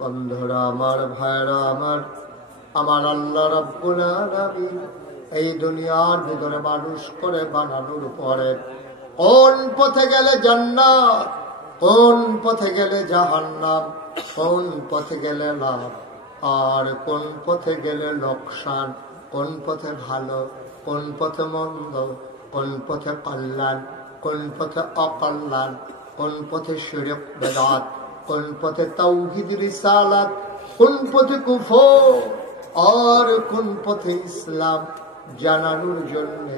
বন্ধুরা আমার, ভাইরা আমার, আমার আল্লাহ রাব্বুল আলামিন এই দুনিয়ার ভিতরে মানুষ করে বানানোর পরে কোন পথে গেলে জান্নাত, কোন পথে গেলে জাহান্নাম, কোন পথে গেলে লাভ আর কোন পথে গেলে লোকসান, কোন পথে ভালো, কোন পথে মন্দ, কোন পথে কল্যাণ, কোন পথে অকল্যাণ, কোন পথে শিরক বেদাত, কোন পথে তাওহীদ রিসালাত, কোন পথে কুফর আর কোন পথে ইসলাম জানানোর জন্য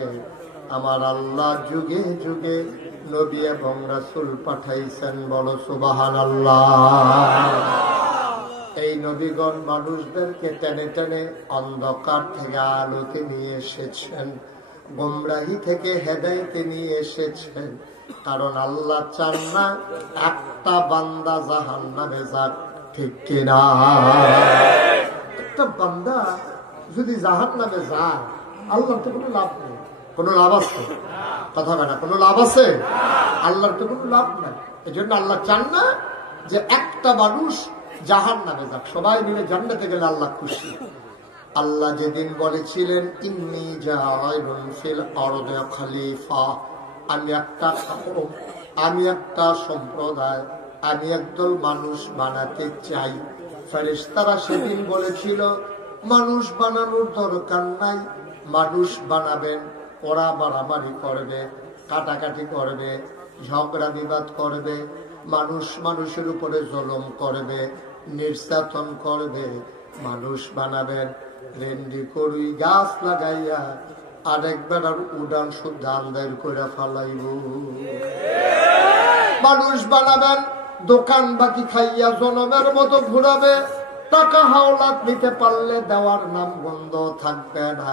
আমার আল্লাহ যুগে যুগে নবী এবং রাসূল পাঠাইছেন। বলো সুবহানাল্লাহ। এই নবীগণ মানুষদেরকে টেনে টেনে অন্ধকার থেকে আলোতে নিয়ে এসেছেন, গোমরাহি থেকে হেদায়েতে নিয়ে এসেছেন। কারণ আল্লাহ চান না একটা বান্দা জাহান্নামে যাক, ঠিক কিনা? একটা বান্দা যদি জাহান্নামে যায় আল্লাহর তো কোনো লাভ নেই। কোনো লাভ আছে? কথা না, কোনো লাভ আছে? আল্লাহর তো কোনো লাভ নাই। এই জন্য আল্লাহ চান না যে একটা মানুষ জাহান্নামে যাক, সবাই মিলে জান্নাতে গেলে আল্লাহ খুশি। আল্লাহ যেদিন বলেছিলেন ইন্নী জাইলুন ফিল আরদি খলিফা, আমি একটা সম্প্রদায়, আমি একদল মানুষ বানাতে চাই, ফেরেশতারা সেদিন বলেছিল মানুষ বানানোর দরকার নাই, মানুষ বানাবেন, ওরা মারামারি করবে, কাটাকাটি করবে, ঝগড়া বিবাদ করবে, মানুষ মানুষের উপরে জুলুম করবে, নির্যাতন করবে। মানুষ বানাবেন রেন্ডি করুই গাছ লাগাইয়া আরেকবার আর উড়ান সুধান দায়ের করে ফালাইব। মানুষ বানাবেন দোকান বাকি খাইয়া জনমের মতো ঘুরাবে, টাকা হাওলাত নিতে পারলে দেওয়ার নাম গন্ধ থাকবে না।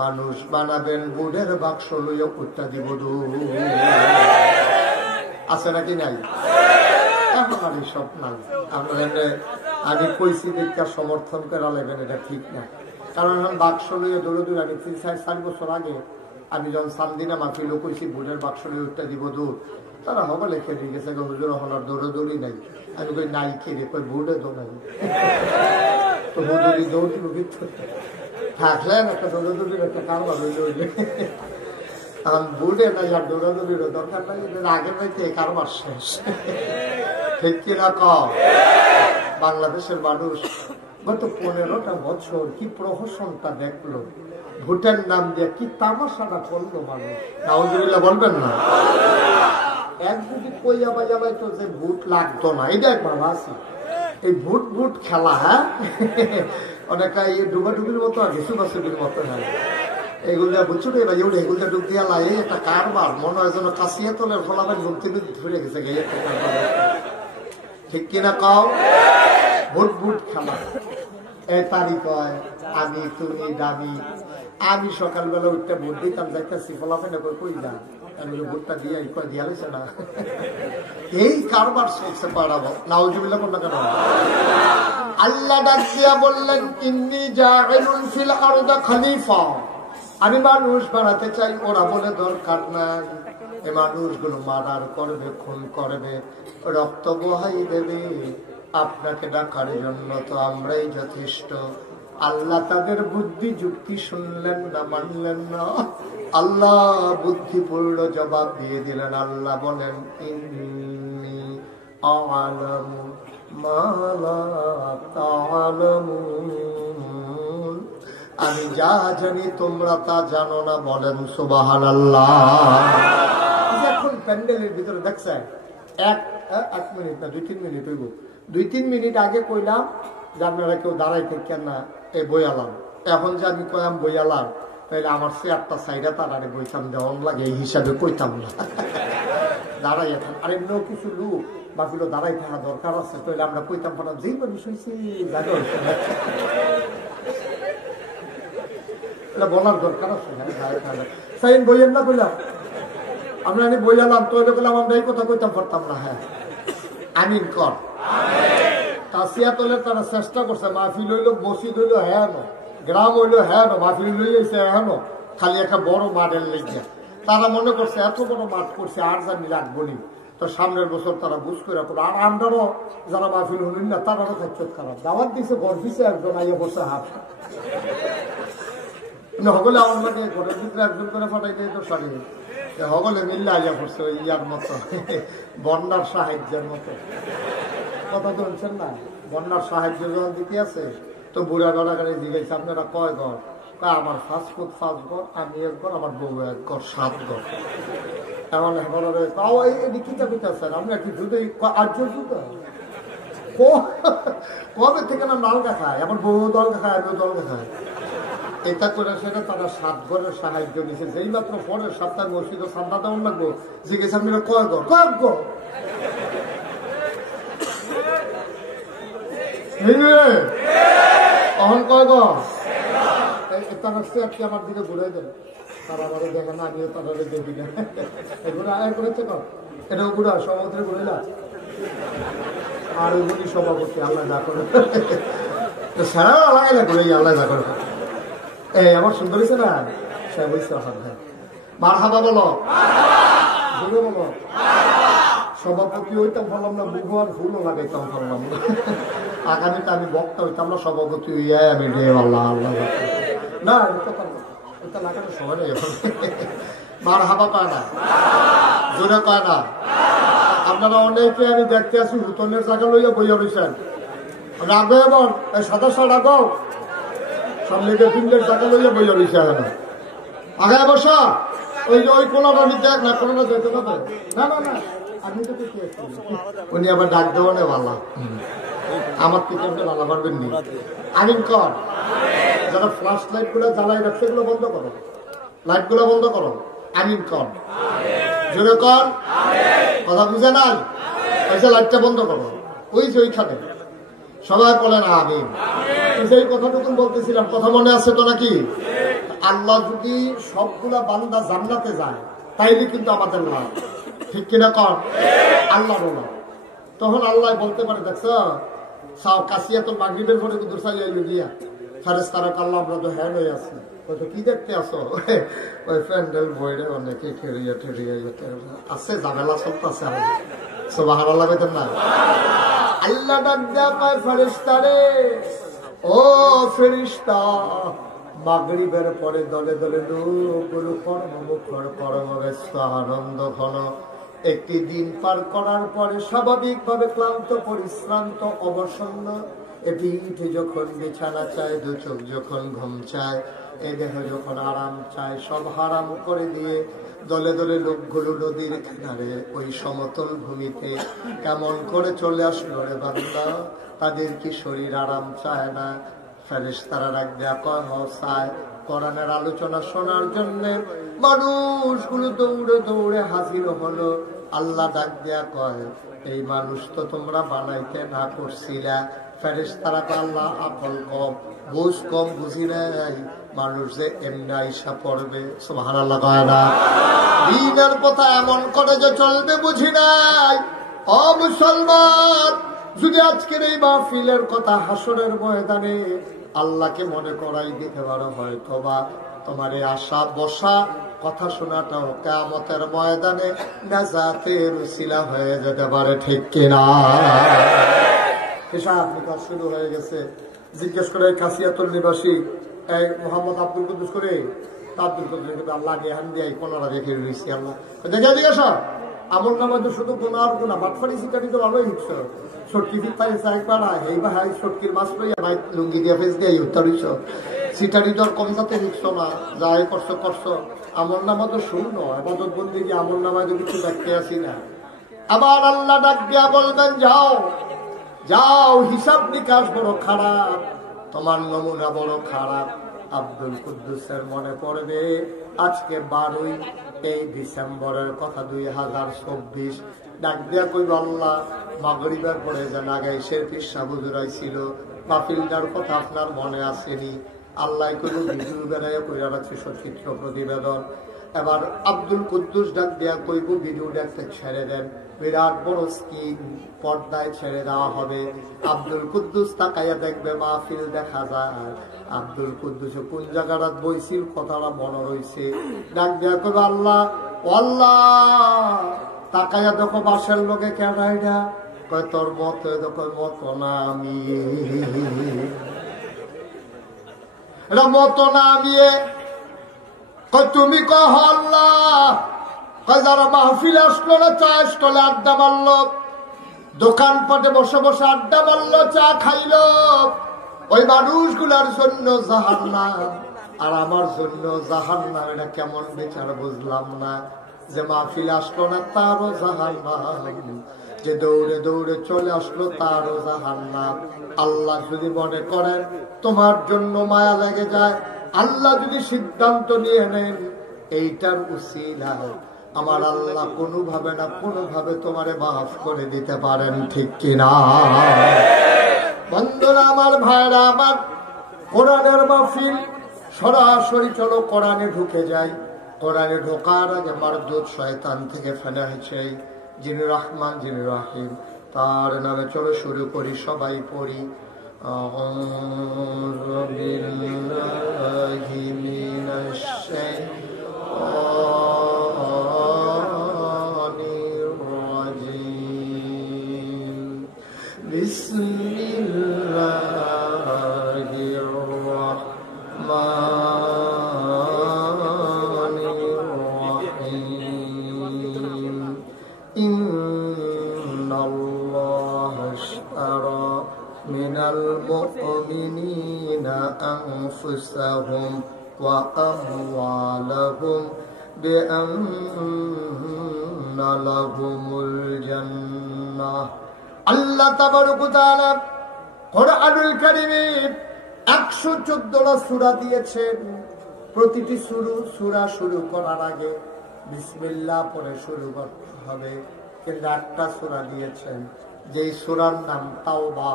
মানুষ বানাবেন বুড়ের বাক্স লইয়া উঠা দিব। আছে নাকি নাই? এখন আর সব নাই। আমি কইছি দেখা সমর্থন করা লাগবেন, এটা ঠিক না। কারণ এখন বাক্স লইয়া দৌড়ে দৌড়, আমি 3-4 বছর আগে আমি যখন সান্দিনা মাহফিল কইছি বুড়ের বাক্স লইয়া উঠা দিব দূর, তারা হবে লেখে দিয়ে গেছে হুজুর এখন আর দৌড়াদৌড়ি নাই। আমি কই নাই খেয়ে কই বুড়ে তো নাই, তো হুজুরি দৌড়ি থাকলেন একটা দৌড়াদৌড়ির একটা কারবার হইলে এখন বুড়ে নাই আর দৌড়াদৌড়ির দরকার নাই, আগের নাকি কারবার শেষ, ঠিক কিনা কম? বাংলাদেশের মানুষ গত 15টা বছর কি প্রহসনটা দেখলো, ভোটের নাম দিয়ে কি তামাশাটা করলো মানুষ। নাউজুবিল্লাহ বলবেন না? এক যদি কইয়া বাজা তো যে ভোট লাগতো না, এটা একবার আছে। এই ভোট ভোট খেলা, হ্যাঁ অনেকটা এই ডুবাডুবির মতো আর ঘেসুবাসুবির মতো, হ্যাঁ এগুলো বুঝছো রে ভাই, এগুলো ডুব দিয়া লাগে একটা কারবার, মনে হয় যেন কাশিয়া তোলের ফলাবেন ঘুমতে ধরে গেছে গে, ঠিক কিনা কও? ভোট ভোট খেলা এই তারিখ হয়, আমি তুমি দামি। আমি সকালবেলা উঠতে ভোট দিতাম, যাইতেছি ফলাফেন কই যান, আমি ভোটটা দিয়ে দিয়া লইছে না, এই কারবার চলছে পাড়াবো। নাউজুবিল্লাহ কোন কেন? আল্লাহ ডাক দিয়া বললেন ইন্নী জাইলুন ফিল আরদি খলিফা, আমি মানুষ বানাতে চাই। ওরা বলে দরকার নাই, এই মানুষগুলো মার্ডার করবে, খুন করবে, রক্ত বহাই দেবে, আপনাকে ডাকার জন্য তো আমরাই যথেষ্ট। আল্লাহ তাদের বুদ্ধি যুক্তি শুনলেন না, মানলেন না। আল্লাহ বুদ্ধিপূর্ণ জবাব দিয়ে দিলেন। আল্লাহ বলেন ইন্নী আ'লামু মা লা তা'লামুন, আমি যা জানি তোমরা তা জানো না। বলেন সুবহানাল্লাহ। এখন প্যান্ডেলের ভিতরে দেখছেন এক মিনিট না 2-3 মিনিট হইব, 2-3 মিনিট আগে কইলাম যে আপনারা কেউ দাঁড়াইতে কেন না, এই বইয়ালাম। এখন যে আমি কইলাম বইয়ালাম, তাহলে আমার চেয়ারটা সাইডে তারারে বইতাম দেওয়ান লাগে, এই হিসাবে কইতাম না, দাঁড়াই এখন। আর এমনিও কিছু লোক বাকিলো দাঁড়াই থাকা দরকার আছে, তাহলে আমরা কইতাম পারলাম যেই মানুষ হয়েছি জানো, এটা বলার দরকার আছে। সাইন বইয়েন না কইলাম, আমরা বইয়ালাম তো বললাম, আমরা এই কথা কইতাম পারতাম না। হ্যাঁ আমিন কর। কাশিয়া তোলে তারা চেষ্টা করছে, মাহফিল হইলো, মসজিদ হইলো, হ্যাঁ গ্রাম হইলো, হ্যাঁ মাহফিল লইছে, হ্যাঁ খালি একটা বড় মাঠের লেগে তারা মনে করছে এত বড় মাঠ করছে আর জানি রাখবো নি। তো সামনের বছর তারা বুঝ করে রাখবো। আর আমরাও যারা মাহফিল হলেন না তারাও খাচ্ছত খারাপ দাওয়াত দিছে ঘর পিছে একজন আইয়া বসে হাত হগলে আমার মানে ঘরের ভিতরে একজন করে ফাটাই দিয়ে তো সারি হগলে মিললে আইয়া পড়ছে ওই ইয়ার মতো বন্যার সাহায্যের মতো কথা বলছেন না। বন্যার সাহায্য যখন দিতে আছে তো বুড়া গড়াগাড়ি জিজ্ঞেস আপনারা কয় ঘর? আমার ফাস্ট ফুড 5 ঘর, আমি 1 ঘর, আমার বউ 1 ঘর, 7 ঘর। এমন আমরা কি শুধু কবে থেকে না নালগা খায়, আমার বউ দলগা খায়, আমিও দলগা খায়। এটা করে সেটা তারা 7 ঘরের সাহায্য দিয়েছে। যেই মাত্র পরের সপ্তাহে মসজিদ সান্দা দেওয়ার লাগবো জিজ্ঞেস আপনারা কয় ঘর? কয়েক ঘর অহন কয় ঘর? আমার দিকে ঘুরে দেন, তারা আমাদের দেখে না, আমিও তাদের দেখি না। এগুলো আয় করেছে কর, এটাও ঘুরা সমুদ্রে ঘুরেলা আর ওইগুলি সভাপতি আল্লাহ যা করে সারা লাগাই না ঘুরে আল্লাহ যা করে। এই আমার সুন্দর হয়েছে না, সে বলছে মার হাবা বলো, বলো বলো। সভাপতি হইতাম বললাম না, বুঝবার ফুলও লাগাইতাম বললাম না। আগামীতে আমি বক্তা হইতাম না, সভাপতি হইয়া আমি রে আল্লাহ আল্লাহ না, এটা লাগানো সবাই নেই এখন। মার হাবা পায় না, জোরে পায় না। আপনারা অনেকে আমি দেখতে আসি হুতনের জায়গা লইয়া বইয়া রয়েছেন, রাগো এবার এই সদস্য রাগো সব লেগে 3 জায়গা লইয়া বইয়া রয়েছে। আগে বসা ওই যে ওই কোনাটা নিতে না, কোনাটা যেতে হবে না না না। আমি তো উনি আবার ডাক দেওয়া নেই ভালো, আমার পিছনটা ভালো পারবেন নি। আমিন কর। যারা ফ্ল্যাশ লাইট গুলো জ্বালাই রাখছে এগুলো বন্ধ করো, লাইট গুলো বন্ধ করো। আমিন কর, জোরে কর, কথা বুঝে নাই? লাইটটা বন্ধ করো। ওই যে ওইখানে সবাই বলেন আমিন। সেই কথাটুকু বলতেছিলাম, কথা মনে আছে তো নাকি? আল্লাহ যদি সবগুলা বান্দা জান্নাতে যায় তাইলে কিন্তু আমাদের লাভ, ঠিক কিনা কর? আল্লাহ বলা তখন আল্লাহ বলতে পারে, দেখছো কাশিয়া তো মাগরিবের পরে কিন্তু গিয়া ফারেস্তারা কাল্লা আমরা তো হ্যাঁ হয়ে আছি, কি দেখতে আসো? ওই প্যান্ডেল বইরে অনেকে ঠেরিয়া ঠেরিয়া আছে, ঝামেলা চলতেছে। সুবহানাল্লাহ আল্লাহ বেতন না। আল্লাহ ডাক দেয়া পায় ফেরেশতারে, ও ফেরেশতা মাগরিবের পরে দলে দলে লোকগুলো কর্মমুখর কর্মব্যস্ত আনন্দ ঘন একটি দিন পার করার পরে স্বাভাবিকভাবে ক্লান্ত পরিশ্রান্ত অবসন্ন, এ পিঠ যখন বিছানা চায়, 2 চোখ যখন ঘুম চায়, এ দেহ যখন আরাম চায়, সব হারাম করে দিয়ে দলে দলে লোকগুলো নদীর কিনারে ওই সমতল ভূমিতে কেমন করে চলে আসলো রে বান্দা? তাদের কি শরীর আরাম চায় না? ফেরেশতারা ডাক দেয়া চায়। কোরআনের আলোচনা শোনার জন্য মানুষগুলো দৌড়ে দৌড়ে হাজির হলো। আল্লাহ ডাক দেয়া কয়, এই মানুষ তো তোমরা বানাইতে না করছিলা। ফেরেশতারা আল্লাহ আকল কম, বুঝ কম, বুঝি নাই, মানুষ যে এমনি আইসা পড়বে। সুবহানাল্লাহ কয় না? দ্বীনের পথে এমন করে যে চলবে বুঝি নাই। ও মুসলমান, যদি আজকের এই মাহফিলের কথা হাসরের ময়দানে আল্লাহকে মনে করাই দিতে পারো, হয়তো বা তোমার এই আশা বসা কথা শোনাটাও কিয়ামতের ময়দানে নাজাতের উসিলা হয়ে যেতে পারে, ঠিক কিনা? হিসাব নিকাশ শুরু হয়ে গেছে। জিজ্ঞেস করে কাশিয়াতুল নিবাসী এই মোহাম্মদ আব্দুল কুদ্দুস করে, আব্দুল কুদ্দুস আল্লাহ জ্ঞান দিয়ে কোনরা রেখে রয়েছি। আল্লাহ দেখে জিজ্ঞাসা আমল নামাজে শুধু গুণা আর গুণা, বাটফারি শিকারি তো ভালোই হচ্ছে। সটকি পাই চাই পাড়া এই বা হাই সটকির মাছ লইয়া ভাই লুঙ্গি দিয়া ফেস দিয়ে উত্তর হইছ, সিটারি তো আর কম যাতে ঢুকছো না, যাই করছো করছো। আমল নামা তো শূন্য, এবাদত বন্দি যে আমল নামায় তো কিছু দেখতে আসি না। আবার আল্লাহ ডাক দিয়া বলবেন, যাও যাও, হিসাব নিকাশ বড় খারাপ, তোমার নমুনা বড় খারাপ। আব্দুল কুদ্দুসের মনে পড়বে আজকে 12ই ডিসেম্বরের কথা, 2024। ডাক দিয়া কইব, আল্লাহ মাগরিবের পরে যে নাগাইশের পিসা বুজুরাই ছিল, মাহফিলটার কথা আপনার মনে আসেনি? আল্লাহ কইব ভিডিও বেড়াইয়া কইরা রাখছে সচিত্র প্রতিবেদন। এবার আব্দুল কুদ্দুস ডাক দিয়া কইব ভিডিও দেখতে ছেড়ে দেন, বিরাট বড় স্ক্রিন পর্দায় ছেড়ে দেওয়া হবে। আব্দুল কুদ্দুস তাকাইয়া দেখবে মাহফিল দেখা যায়। আব্দুল কুদ্দুস কোন জায়গাটা বইছিল কথাটা মনে রয়েছে। ডাক দেয়া কইবে, আল্লাহ আল্লাহ তাকাইয়া দেখো বাসের লোকে কেন এটা কয় তোর মতো দেখো মতো না আমি এটা মতো না আমি কয় তুমি কহ আল্লাহ কয় যারা মাহফিল আসলো না চা স্টলে আড্ডা মারলো দোকানপাটে বসে বসে আড্ডা মারলো চা খাইলো ওই মানুষগুলার জন্য জাহান্নাম আর আমার জন্য জাহান্নাম এটা কেমন বিচার বুঝলাম না যে মাহফিল আসলো না তারও জাহান্নাম যে দৌড়ে দৌড়ে চলে আসলো তারও জাহান্নাম আল্লাহ যদি মনে করেন তোমার জন্য মায়া লেগে যায় আল্লাহ যদি সিদ্ধান্ত নিয়ে নেন এইটার উসিলা আমার আল্লাহ কোনোভাবে না কোনোভাবে তোমারে মাফ করে দিতে পারেন ঠিক কিনা বন্ধুরা আমার ভাইরা আমার কোরআনের মাহফিল সরাসরি চলো কোরআনে ঢুকে যাই কোরআনে ঢোকার আগে মারদুদ শয়তান থেকে ফেলে হয়েছে যিনি রহমান যিনি রহিম তার নামে চলো শুরু করি সবাই পড়ি আউযু বিল্লাহি মিনাশ শাইতানির রাজীম বিসমিল্লাহির রাহমানির রাহিম ইন্নাল্লাহা আশতারা মিনাল মুমিনিনা আনফুসাহুম ওয়া আমওয়ালাহুম বিআন্না লাহুমুল জান্নাহ আল্লাহ তাবারক ওয়া তাআলা কোরআনুল কারীমে 114টা সূরা দিয়েছেন প্রতিটি সূরা শুরু করার আগে বিসমিল্লাহ পড়ে শুরু করতে হবে কিন্তু একটা সূরা দিয়েছেন যেই সূরার নাম তাওবা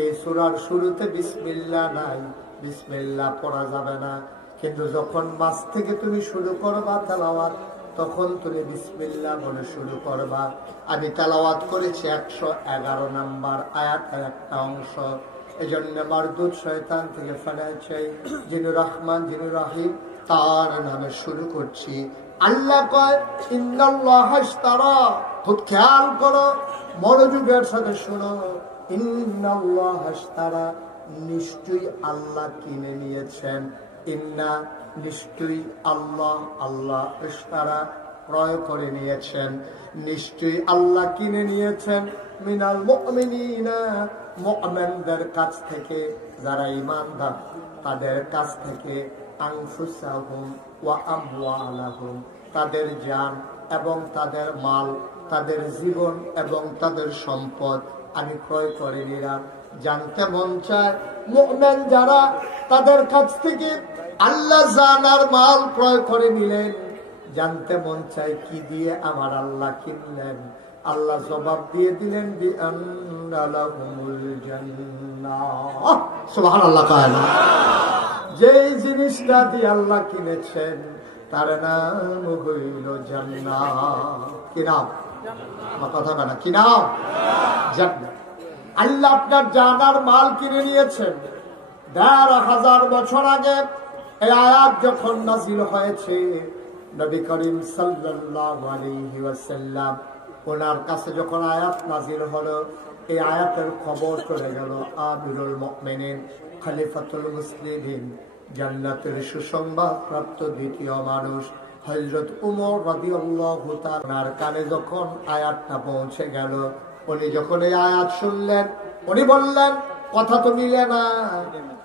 এই সূরার শুরুতে বিসমিল্লাহ নাই বিসমিল্লাহ পড়া যাবে না কিন্তু যখন মাস থেকে তুমি শুরু করবা তেলাওয়াত তখন তুমি বিসমিল্লাহ বলে শুরু করবা আমি তেলাওয়াত করেছি 111 নাম্বার আয়াতের একটা অংশ এজন্য মারদুদ শয়তান থেকে ফেলেছে যিনি রহমান যিনি রহিম তার নামে শুরু করছি আল্লাহ কয় ইন্নাল্লাহা আশতারা খুব খেয়াল করো মনোযোগের সাথে শোনো ইন্নাল্লাহা আশতারা নিশ্চয়ই আল্লাহ কিনে নিয়েছেন ইন্না নিশ্চয়ই আল্লাহ আল্লাহ আশতারা ক্রয় করে নিয়েছেন নিশ্চয়ই আল্লাহ কিনে নিয়েছেন মিনাল মুমিনিনা মুমিনদের কাছ থেকে যারা ঈমানদার তাদের কাছ থেকে আনফুসাহুম ওয়া আমওয়ালাহুম তাদের জান এবং তাদের মাল তাদের জীবন এবং তাদের সম্পদ আমি ক্রয় করে নিলাম জানতে মন চায় মুমিন যারা তাদের কাছ থেকে আল্লাহ জান আর মাল ক্রয় করে নিলেন জানতে মন চায় কি দিয়ে আমার আল্লাহ কিনলেন আল্লাহ জবাব দিয়ে দিলেন বিআন্না লাহুমুল জান্নাহ সুবহানাল্লাহ কায়না যেই জিনিসটা দিয়ে আল্লাহ কিনেছেন তার নাম হইল জান্নাত কি নাম আমার কথা না কি নাম জান্নাত আল্লাহ আপনার জানার মাল কিনে নিয়েছেন ১৫০০ বছর আগে এই আয়াত যখন নাযিল হয়েছে নবী করিম সাল্লাল্লাহু আলাইহি ওয়াসাল্লাম ওনার কাছে যখন আয়াত নাযিল হলো এই আয়াতের খবর চলে গেল আমিরুল মুমিনিন খলিফাতুল মুসলিমিন জান্নাতের সুসংবাদ প্রাপ্ত দ্বিতীয় মানুষ হযরত উমর রাদিয়াল্লাহু তাআলার কানে যখন আয়াতটা পৌঁছে গেল উনি যখন এই আয়াত শুনলেন উনি বললেন কথা তো মিলে না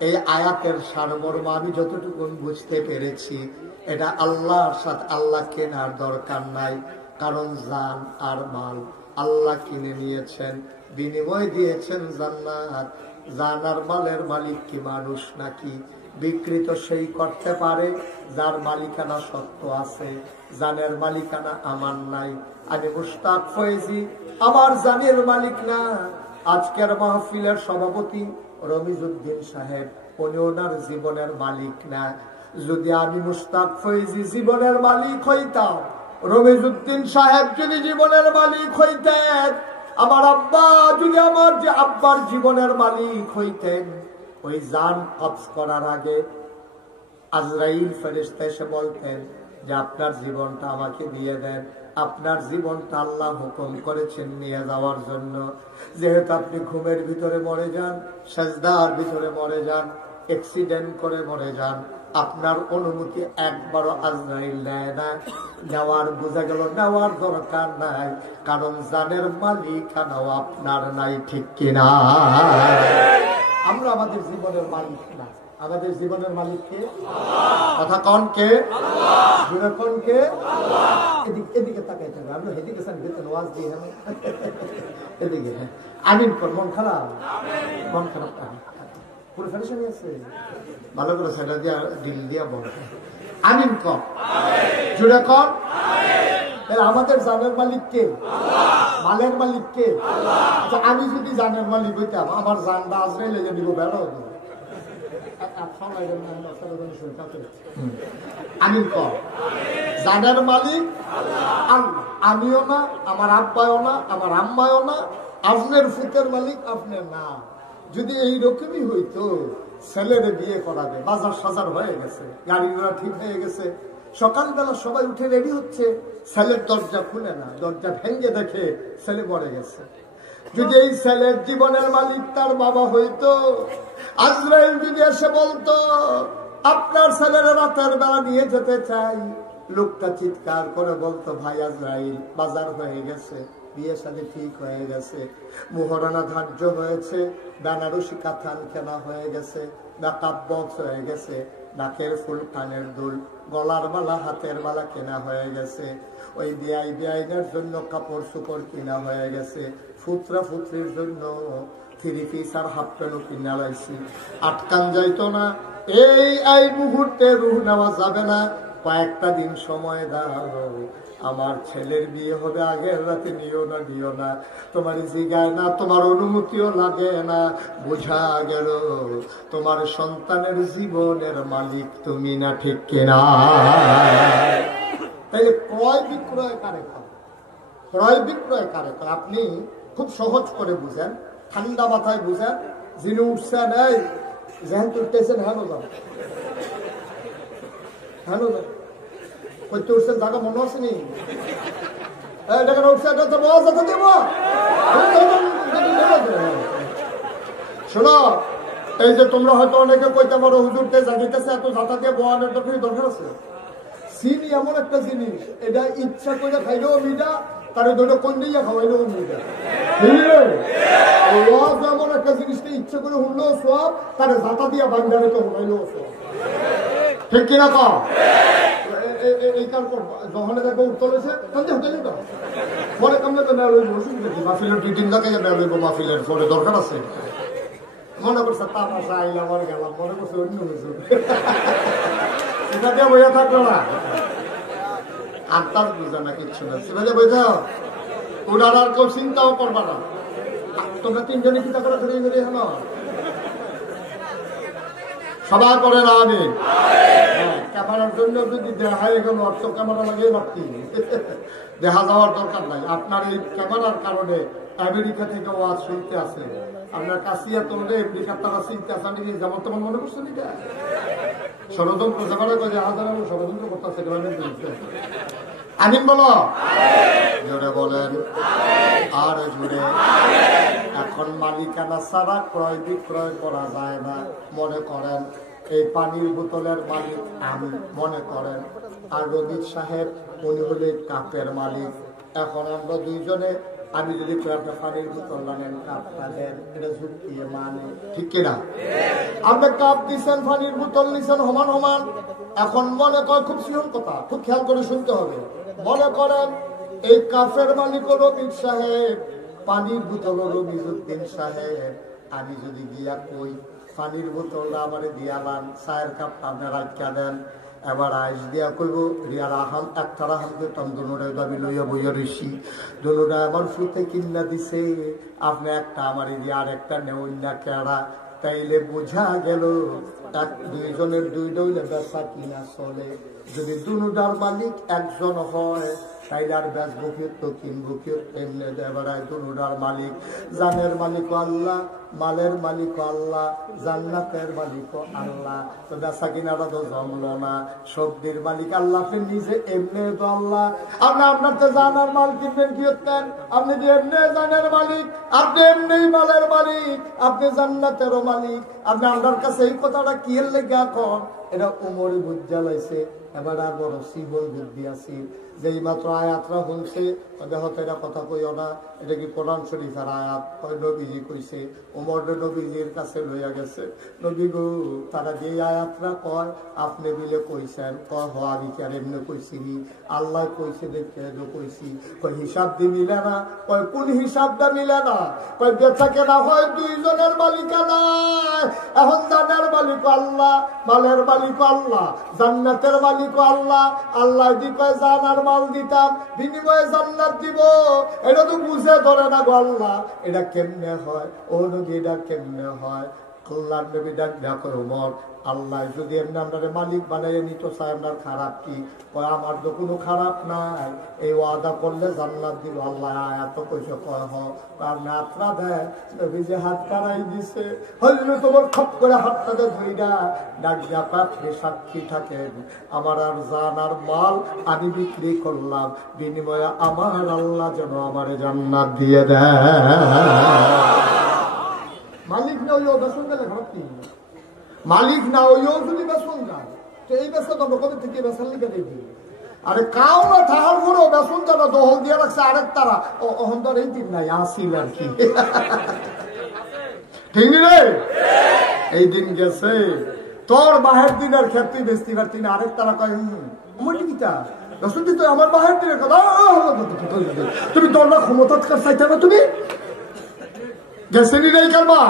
এই আয়াতের সারমর্ম আমি যতটুকু বুঝতে পেরেছি এটা আল্লাহর সাথে আল্লাহ কেনার দরকার নাই কারণ জান আর মাল আল্লাহ কিনে নিয়েছেন বিনিময় দিয়েছেন জান্নাত জান আর মালের মালিক কি মানুষ নাকি বিকৃত সেই করতে পারে যার মালিকানা সত্য আছে জানের মালিকানা আমার নাই আমি মুশতাক ফয়েজি আমার জানের মালিক না আজকের মাহফিলের সভাপতি রমিজউদ্দিন সাহেব উনি ওনার জীবনের মালিক না যদি আমি মুশতাক ফয়েজি জীবনের মালিক হইতাম রমিজউদ্দিন সাহেব যদি জীবনের মালিক হইতেন আমার আব্বা যদি আমার যে আব্বার জীবনের মালিক হইতেন ওই জান কবজ করার আগে আজরাইল ফেরেশতা এসে বলতেন যে আপনার জীবনটা আমাকে দিয়ে দেন আপনার জীবনটা আল্লাহ হুকুম করেছেন নিয়ে যাওয়ার জন্য। যেহেতু আপনি ঘুমের ভিতরে মরে যান, সেজদার ভিতরে মরে যান, অ্যাক্সিডেন্ট করে মরে যান, আপনার অনুমতি একবারও আজরাইল নেয় না। নেওয়ার বোঝা গেল নেওয়ার দরকার নাই, কারণ জানের মালিকানাও আপনার নাই, ঠিক কিনা? আমরা আমাদের জীবনের মালিক না, আমাদের জীবনের মালিক কে? কথা কন কে? কোন কে? এদিকে তাকাই থাকবে, আমরা হেদিকে ওয়াজ দিয়ে এদিকে। আমিন কর। মন খারাপ? মন খারাপ ভালো করে সেটা দিয়া দিল দিয়া বল আমিন কর, জুড়ে কর। আমাদের জানের মালিক কে? মালের মালিক কে? আচ্ছা, আমি যদি জানের মালিক হইতাম, আমার জানটা আজরাইল লেগে দিব, বেড়াও দিব। আমিন কর। জানের মালিক আমিও না, আমার আব্বাও না, আমার আম্মাও না, আপনার ফুতের মালিক আপনার না। যদি এইরকমই হইতো, ছেলের বিয়ে করাবে, বাজার সাজার হয়ে গেছে, গাড়ি ঘোড়া ঠিক হয়ে গেছে, সকালবেলা সবাই উঠে রেডি হচ্ছে, ছেলের দরজা খুলে না, দরজা ভেঙে দেখে ছেলে মরে গেছে। যদি এই ছেলের জীবনের মালিক তার বাবা হইতো, আজরাইল যদি এসে বলতো আপনার ছেলের রাতের বেলা নিয়ে যেতে চাই, লোকটা চিৎকার করে বলতো, ভাই আজরাইল, বাজার হয়ে গেছে, বিয়ে শাদী ঠিক হয়ে গেছে, মোহরানা ধার্য হয়েছে, বেনারসি কাতান কেনা হয়ে গেছে, মেকআপ বক্স হয়ে গেছে, নাকের ফুল, কানের দুল, গলার মালা, হাতের মালা কেনা হয়ে গেছে, ওই বিআইনের জন্য কাপড় চোপড় কিনা হয়ে গেছে, ফুতরা ফুতরির জন্য থ্রি পিস আর হাফ প্যান্টও কিনা লাইছি, আটকান যাইতো না। এই মুহূর্তে রুহ নেওয়া যাবে না, কয়েকটা দিন সময় দাও, আমার ছেলের বিয়ে হবে, আগের রাতে নিও না, তোমার জিগায় না, তোমার অনুমতিও লাগে না, বোঝা গেল তোমার সন্তানের জীবনের মালিক তুমি না, ঠিক কিনা? তাইলে ক্রয় বিক্রয় কারে কয়? ক্রয় বিক্রয় কারে কয়? আপনি খুব সহজ করে বুঝেন, ঠান্ডা মাথায় বুঝেন। যিনি উঠছেন, এই যেহেন তুলতেছেন, হ্যাঁ যাও, হ্যাঁ যাও, করতে উঠছেন, জায়গা মনে আছে নি? শোনো, এই যে তোমরা হয়তো অনেকে কইতে পারো, হুজুরকে জানিতেছে এত জাতা দিয়ে বোয়ানোর দরকার আছে। চিনি এমন একটা জিনিস, এটা ইচ্ছা করে খাইলেও মিটা, তারে দুটো কোন দিয়ে খাওয়াইলেও মিটা। এমন একটা জিনিসটা ইচ্ছা করে শুনলেও সব, তারে জাতা দিয়া বান্ধারে তো হুনাইলেও সব, ঠিক কিনা? কম যখন দেখবো উত্তর হয়েছে, পরে কামলে তো নেওয়া লইব, মাহফিলের 2-3 টাকা নেওয়া লইব, মাহফিলের পরে দরকার আছে। মনে করছে তামাশা আইলাম আর গেলাম, মনে করছে অন্য কিছু, এটা দিয়ে বইয়া থাকলো না, আর তার বুঝা না কিচ্ছু না, সেভাবে বইতে ওনার আর কেউ চিন্তাও করবা না। তোমরা 3 জনে চিন্তা করা ধরে ধরে হলো সবার করে না। আমি ক্যামেরার জন্য যদি দেখা গেল, অর্থ ক্যামেরা লাগিয়ে ভাবছি, দেখা যাওয়ার দরকার নাই। আপনার এই ক্যামেরার কারণে আমেরিকা থেকে ওয়াজ শুনতে আসে, আপনার কাছিয়া তোমরা আমেরিকার তারা চিনতে আসে, আমি যেমন তোমার মনে করছেন, এটা ষড়যন্ত্র যেভাবে হাজার ষড়যন্ত্র করতেছে। আমিন বলো, জোরে বলেন, আর জোরে। এখন মালিকানা ছাড়া ক্রয় বিক্রয় করা যায় না। মনে করেন এই পানির বোতলের মালিক আমি, মনে করেন, আর রবির সাহেব উনি হলেন কাপের মালিক। এখন আমরা দুইজনে, আমি যদি পানির বোতল নেন, কাপটা দেন, এটা যুক্তি মানে, ঠিক কিনা? আপনি কাপ দিচ্ছেন, পানির বোতল নিচ্ছেন, সমান। এখন মনে করেন, খুব সিহন কথা, খুব খেয়াল করে শুনতে হবে। মনে করেন এই কাপের মালিক রবির সাহেব, পানির বোতল রবিজুদ্দিন সাহেব। আমি যদি গিয়া কই পানির বোতলটা আমার দিয়ালাম, চায়ের কাপটা আপনার রাখা দেন, এবার আইস দিয়া কইব রিয়ার আহাম একটা রাহাম করতাম, দুনোটাই দাবি লইয়া বইয়া রইছি, দুনোটা আমার ফুতে কিনা দিছে, আপনি একটা আমার দিয়ে আর একটা নেওই না কেড়া। তাইলে বোঝা গেল দুইজনের দুই দইলে ব্যবসা কিনা চলে। যদি দুনোটার মালিক একজন হয়, তাইলে আর বেচবো তো কিনবো কেউ, এমনি দেবারায় দুনোটার মালিক। জানের মালিক আল্লাহ, মালের মালিক আল্লাহ, জান্নাতের মালিক আল্লাহ। তো বেচা কিনাটা তো জমলো না, সবজির মালিক আল্লাহ, আপনি নিজে এমনি তো আল্লাহ। আপনি আপনার তো জানার মাল কিনবেন কি হতেন? আপনি যে এমনি জানের মালিক, আপনি এমনি মালের মালিক, আপনি জান্নাতেরও মালিক। আপনি আপনার কাছে এই কথাটা কি এর লেগে এখন? এটা উমরে বুঝা লাইছে, এবার আর বড় শিবল বুদ্ধি আছে। যেই মাত্র আয়াতরা শুনছে, হয়তো এটা কথা কইও না, এটা কি কোরআন শরীফের আয়াত, নবীজি কইছে। উমর নবীজির কাছে লইয়া গেছে, নবী গো তারা যে আয়াতরা কয় আপনি মিলে কইছেন, কয় হওয়া বিচার এমনি কইছি, আল্লাহ কইছে দেখে কইছি। কয় হিসাব দিয়ে মিলে না, কয় কোন হিসাবটা মিলে না? কয় বেচা কেনা হয় দুইজনের মালিকানা, এখন জানের মালিক আল্লাহ, মালের মালিক আল্লাহ, জান্নাতের মালিক আল্লাহ। আল্লাহ দি কয় জানার মাল দিতাম, বিনিময়ে জান্নাত দিব। এটা তো বুঝে ধরে না গো আল্লাহ, এটা কেমনে হয়? ও নবী এটা কেমনে হয়? আল্লাহ নবী ডাক দেখো ওমর, আল্লাহ যদি এমনি আপনার মালিক বানাইয়ে নিত চাই, আপনার খারাপ কি? আমার তো কোনো খারাপ নাই, এই ওয়াদা করলে জান্নাত দিব। আল্লাহ এত কইছে কয় হাতটা দেয়, নবী যে হাত কারাই দিছে, হইলে তোমার খপ করে হাতটাতে ধইরা ডাক দিয়া আপনি সাক্ষী থাকেন, আমার আর জান আর মাল আমি বিক্রি করলাম, বিনিময়ে আমার আল্লাহ যেন আমার জান্নাত দিয়ে দেয়। মালিক না ওইও বেসন গেলে খারাপ কি? মালিক না ওইও যদি বেসন যায়, তো এই বেসন আমরা কবে থেকে বেসন লিখে দেখি? আরে কাউ না থাকার পরেও বেসন যারা দহল দিয়ে রাখছে আরেক তারা অহন্তর এই দিন নাই আসিল আর কি, ঠিক রে? এই দিন গেছে তোর বাহের দিনের ক্ষেত্রে বেশি পারতি না, আরেক তারা কয় মলিকিতা বেসন দিত আমার বাহের দিনের কথা, তুমি তোর না ক্ষমতা চাইতে হবে, তুমি গেছেনি নাই কারবা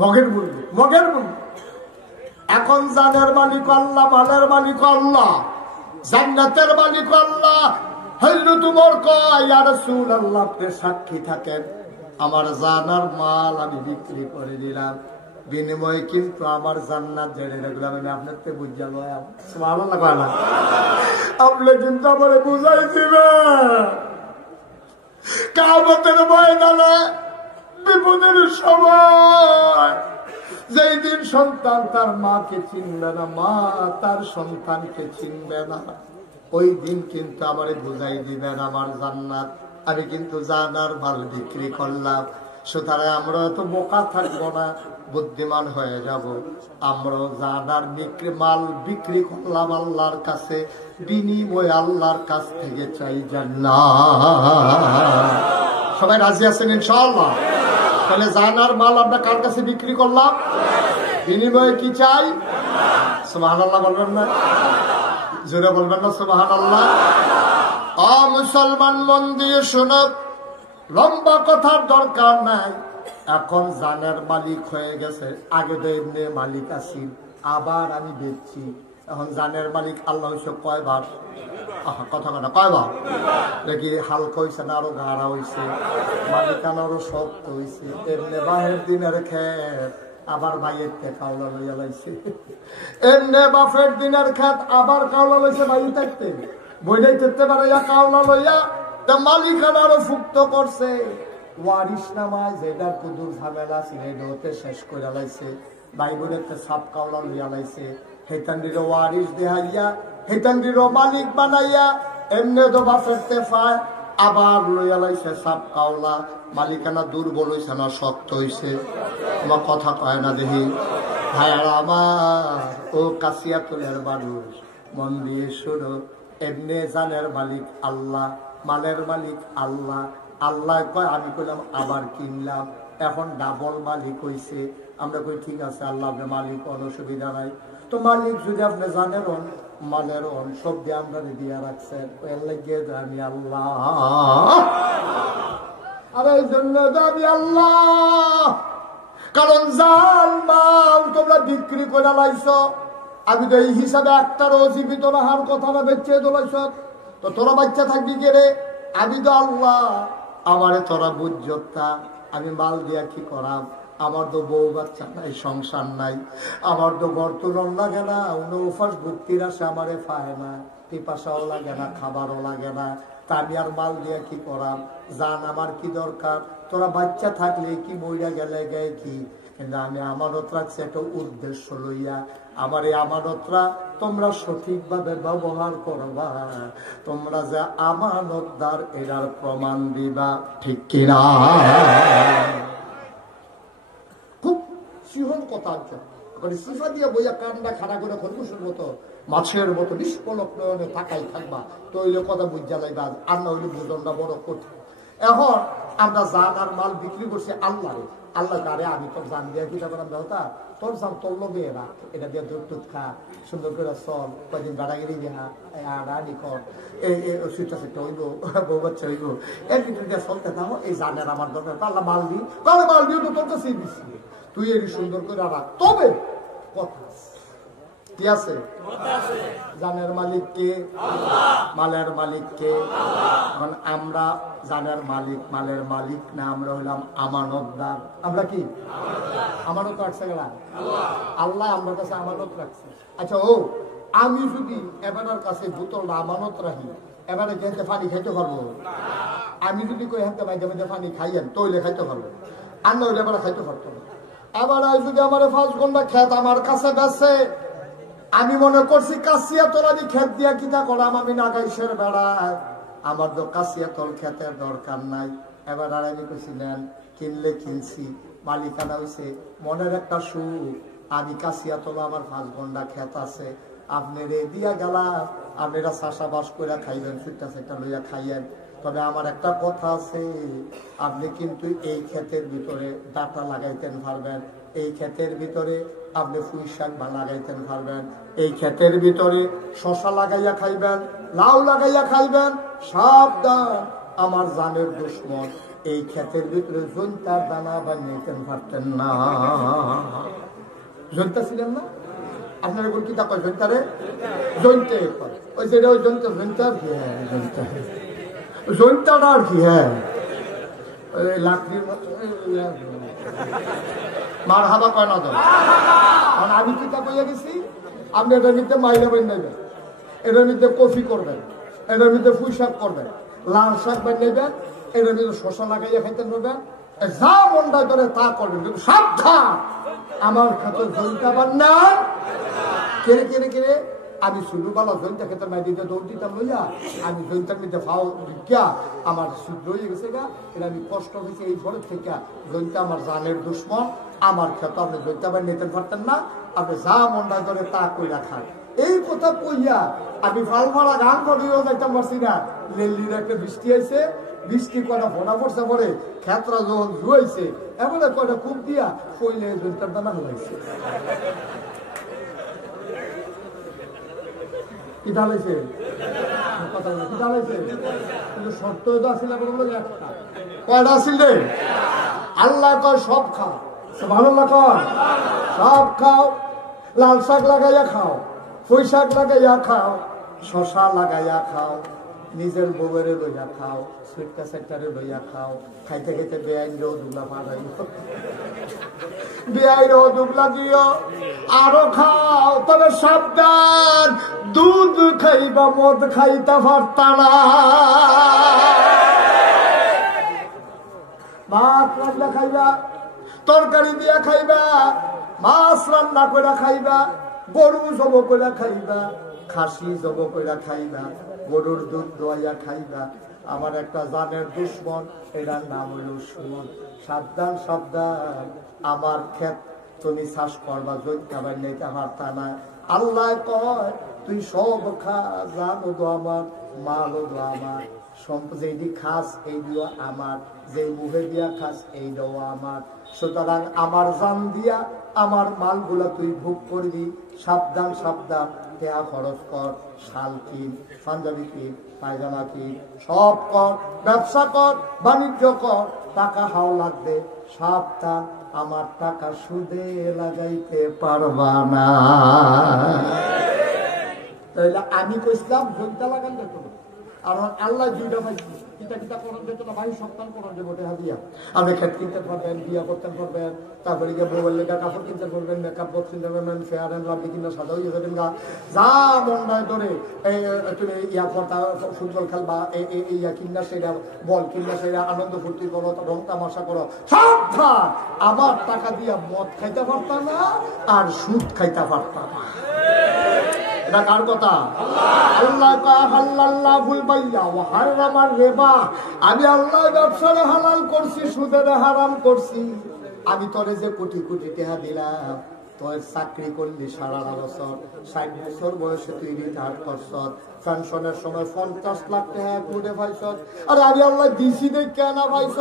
মগের বলবো, মগের বলবো। এখন জানের মালিক আল্লাহ, মালের মালিক আল্লাহ, জান্নাতের মালিক আল্লাহ। হইলো তোমার কয় ইয়া রাসূলুল্লাহ, আপনি সাক্ষী থাকেন, আমার জানার মাল আমি বিক্রি করে দিলাম, বিনিময়ে কিন্তু আমার জান্নাত জেনে রাখলাম। আমি আপনার তো বুঝা লয়, সুবহানাল্লাহ কয় না? আপনি কিন্তু আমার বুঝাই দিবেন কিয়ামতের ময়দানে বিপদের সময়, যেই দিন সন্তান তার মাকে চিনবে না, মা তার সন্তানকে চিনবে না, ওই দিন কিন্তু আমারে বুঝাই দিবেন আমার জান্নাত আমি কিন্তু জানার মাল বিক্রি করলাম। সুতরাং আমরা তো বোকা থাকবো না, বুদ্ধিমান হয়ে যাব। আমরা জানার মাল বিক্রি করলাম আল্লাহর কাছে, বিনিময় আল্লাহর কাছ থেকে চাই জান্নাত। সবাই রাজি আছেন ইনশাআল্লাহ? তাহলে জানার মাল আমরা কার কাছে বিক্রি করলাম, বিনিময়ে কি চাই? সুবহানাল্লাহ বলবেন না? জোরে বলবেন না সুবহানাল্লাহ? মুসলমান মন দিয়ে শোনো, লম্বা কথার দরকার নাই। এখন জানের মালিক হয়ে গেছে, আগে তো এমনি মালিক আছি, আবার আমি বেচছি। এখন জানের মালিক আল্লাহ কয়বার? কথা কথা কয়বার? দেখি হালকা হয়েছে না আরো গাড়া হয়েছে, মালিকানা আরো শক্ত হয়েছে। এমনি বাহের দিনের খেত আবার বাইয়ের কাউলা লইয়া লাইছে, এমনি বাফের দিনের খেত আবার কাউলা লইছে বাইরে থাকতে, বইটাই থাকতে পারে কাউলা লইয়া মালিকানা আরো ফুক্ত করছে। ওয়ারিশ নামায় যেটার কুদুর ঝামেলা ছিল ওতে শেষ করে লাইছে, বাইবেলের সাপ কাউলা লইয়া লাইছে, হেতান্ডির ওয়ারিশ দেহাইয়া হেতান্ডির মালিক বানাইয়া এমনি তো বাফের তেফায় আবার লইয়া লাইছে সাপ কাউলা। মালিকানা দুর্বল হয়েছে না শক্ত হয়েছে? আমার কথা কয় না দেখি ভাইয়ারা আমার, ও কাশিয়াতুলের মানুষ মন দিয়ে শুনো, এমনি জানের মালিক আল্লাহ, মালের মালিক আল্লাহ। আল্লাহ কয় আমি কইলাম আবার কিনলাম, এখন ডাবল মালিক হয়েছে। আমরা কই ঠিক আছে আল্লাহ আপনার মালিক, কোনো অসুবিধা নাই। তো মালিক যদি আপনি জানেন মালের সব দিয়ে আমরা দিয়া রাখছেন, এর লাগিয়ে আমি আল্লাহ। আর এই জন্য আমি আল্লাহ, কারণ জান মাল তোমরা বিক্রি করে লাইছ, আমি তো এই হিসাবে একটারও জীবিত রাহার কথা না বেঁচে দোলাইছ, তো তোরা বাচ্চা থাকবি কে রে? আমি তো আল্লাহ, আমারে তোরা বুঝতা, আমি মাল দিয়া কি করাম? আমার তো বউ বাচ্চা নাই, সংসার নাই, আমার তো বর্তমান লাগে না, উপাস ভক্তির আসে আমারে পায় না, পিপাসাও লাগে না, খাবারও লাগে না, তা আমি আর মাল দিয়া কি করাম? জান আমার কি দরকার? তোরা বাচ্চা থাকলে কি মইরা গেলে গায়ে কি, কিন্তু আমি আমানত রাখছি একটা উদ্দেশ্য লইয়া। আমার এই আমানতরা তোমরা সঠিকভাবে ব্যবহার করবা, তোমরা যে আমানতদার এটার প্রমাণ দিবা, ঠিক কিনা? খুব সিহন কথা সিফা দিয়ে বইয়া কান্না খাড়া করে খরগোশের মতো মাছের মতো নিষ্পলক নয়নে তাকাই থাকবা, তো ওইলে কথা বুঝা লাগবা। আর না হইলে বুঝনটা বড় কঠিন। এখন আমরা জান আর মাল বিক্রি করছি আল্লাহরে, আল্লাহ কারে আমি তোর জান দিয়া কি যাবেন দেওতা, তোর জান তোর লোভে এরা এটা দিয়ে দুধ টুধ খা, সুন্দর করে চল, কয়দিন বাড়াগিরি দেখা আড়াআড়ি কর, সুইটা সুইটা হইব, বউ বাচ্চা হইব, এর ভিতরে দিয়ে চলতে থাকো। এই জানের আমার দরকার, আল্লাহ মাল দিই, তাহলে মাল দিও তো তোর কাছেই দিচ্ছি, তুই এই সুন্দর করে রাখ। তবে কথা কি আছে, জানের মালিক কে? মালের মালিক কে? এখন আমরা জানের মালিক, মালের মালিক না, আমরা হইলাম আমানতদার। আমরা কি আমানত রাখছে গেলা? আল্লাহ আমার কাছে আমানত রাখছে। আচ্ছা, ও আমি যদি এবারের কাছে বোতলটা আমানত রাখি, এবারে যেতে পানি খাইতে পারবো? আমি যদি কই হাতে মাঝে মাঝে পানি খাইয়েন তৈলে খাইতে পারবো, আর নইলে এবারে খাইতে পারতো না। এবার যদি আমার 5 ঘন্টা খেত আমার কাছে বেছে, আমি মনে করছি কাশিয়া তোলানি খেত দিয়া কিতা করাম, আমি নাগাইশের বেড়ায়, আমার তো কাশিয়া তোল খেতের দরকার নাই। এবার আর আমি কইছি নেন, কিনলে কিনছি, মালিকানা হয়েছে, মনের একটা সুখ, আমি কাশিয়া তোলা আমার 5 ঘন্টা খেত আছে, আপনি রে দিয়া গেলাম, আপনারা চাষাবাস করে খাইবেন, সুইটা সেটা লইয়া খাইয়েন। তবে আমার একটা কথা আছে, আপনি কিন্তু এই ক্ষেতের ভিতরে ডাটা লাগাইতেন পারবেন, এই ক্ষেতের ভিতরে আপনি পুঁই শাক লাগাইতেন পারবেন, এই ক্ষেতের ভিতরে শশা লাগাইয়া খাইবেন, লাউ লাগাইয়া খাইবেন। সাবধান, আমার জানের দুশ্মন এই ক্ষেতের ভিতরে জন্তার দানা বানিয়েতেন পারতেন না। জন্তা ছিলেন না আপনার এগুলো কি তা কয়? জন্তারে জন্তে ওই যেটা ওই জন্তা জন্তার কি? হ্যাঁ জন্তা, জন্তাটা আর কি? হ্যাঁ লাকড়ির মতো মার হাবা কয় না তো। আমি কি তা কইয়া গেছি, আপনি এটার মধ্যে মাইলা বানাইবেন, এটার মধ্যে কফি করবেন, এটার মধ্যে পুঁই শাক করবেন, লাল শাক বানাইবেন, এটার মধ্যে শশা লাগাইয়া খাইতে পারবেন, যা মনটা করে তা করবেন, কিন্তু সাবধান আমার খাতে জলটা বান্নার কেড়ে কেড়ে কেড়ে। আমি ছোটবেলা জয়ন্তা খেতে মাই দিতে দৌড় দিতাম লইয়া, আমি জয়ন্তার মধ্যে ফাও ঢুকিয়া আমার শুদ্ধ হয়ে গেছে গা, এটা আমি কষ্ট হয়েছে এই ঘরের থেকে। জয়ন্তা আমার জানের দুশ্মন, আমার খেতে আপনি জয়ন্তা বাই নিতে পারতেন না, আপনি যা মনটা করে তা কইরা খান। এই কথা কইয়া আমি ফাল ফালা গান করিও যাইতাম পারছি না। লেল্লির একটা বৃষ্টি আইছে, বৃষ্টি কয়টা ফোনা পড়ছে পরে খেতরা যখন ধুয়েছে, এমন কয়টা কূপ দিয়া কইলে জয়ন্তার দানা হলাইছে। কি ঢালাইছে কথা বলে, কি ঢালাইছে? কিন্তু শর্ত তো আসলে একটা কয়টা আসিল রে? আল্লাহ কয় সব খাও, ভালো না কয় সব খাও, লাল শাক লাগাইয়া খাও, পুঁই শাক লাগাইয়া খাও, শশা লাগাইয়া খাও, নিজের বউয়েরে লইয়া খাও, সুইটকা সেক্টারে লইয়া খাও, খাইতে খাইতে বেআইনরেও দুগলা পাঠাই, বেআইনরেও দুগলা দিও, আরো খাও। তবে সাবধান, দুধ খাইবা মদ খাইতে পারতা না, ভাত রান্না খাইবা, তরকারি দিয়া খাইবা, মাছ রান্না করে খাইবা, গরু জব করে খাইবা, খাসি জব করে খাইবা, গরুর দুধ দোয়াইয়া খাইবা। আমার একটা জানের দুশ্মন, এটার নাম হইল সুমন। সাবধান সাবধান, আমার ক্ষেত তুমি চাষ করবা, জৈতাবার নেই পারতা না। আল্লাহ কয় তুই সব খা, জানো তো আমার, মালও তো আমার, যেটি খাস এইটিও আমার, যে মুখে দিয়া খাস এইটাও আমার। সুতরাং আমার জান দিয়া আমার মালগুলা তুই ভোগ করবি। সাবধান সাবধান, টাকা খরচ কর, শাল কিন, পাঞ্জাবি কিন, পায়জামা কিন, সব কর, ব্যবসা কর, বাণিজ্য কর, টাকা হাও লাগবে। সাবধান, আমার টাকা সুদে লাগাইতে পারবা না। তাইলে আমি কইছিলাম ঘন্টা লাগান দেখো, আর আল্লাহ দুইটা পাইছি, কিতা কিতা করণ যেত না, ভাই সন্তান করণ যে বটে হাদিয়া। আপনি খেত কিনতে পারবেন, বিয়া করতে পারবেন, তারপরে গিয়ে মোবাইল লেখা কাপড় কিনতে পারবেন, মেকআপ বক্স কিনতে পারবেন, ফেয়ার অ্যান্ড লাভলি কিনা সাদা হয়ে যাবেন গা, যা মন নয় ধরে তুমি ইয়া করতা, ফুটবল খেলবা, ইয়া কিনা সেটা, বল কিনা সেটা, আনন্দ ফুর্তি করো, রং তামাশা করো, সব থাক। আমার টাকা দিয়া মদ খাইতে পারতাম না আর সুদ খাইতে পারতাম না। এটা কার কথা? আমি আল্লাহ ব্যবসারে হালাল করছি, সুদের হারাম করছি। আমি তোরে যে কোটি কোটি টাকা দিলাম, তোর চাকরি করলি 18.5 বছর, 60 বছর বয়সে তুই রিটায়ার করছ, পেনশনের সময় 50 লাখ টাকা কুড়ে পাইছ। আর আমি আল্লাহ দিছি দেখে না পাইছ।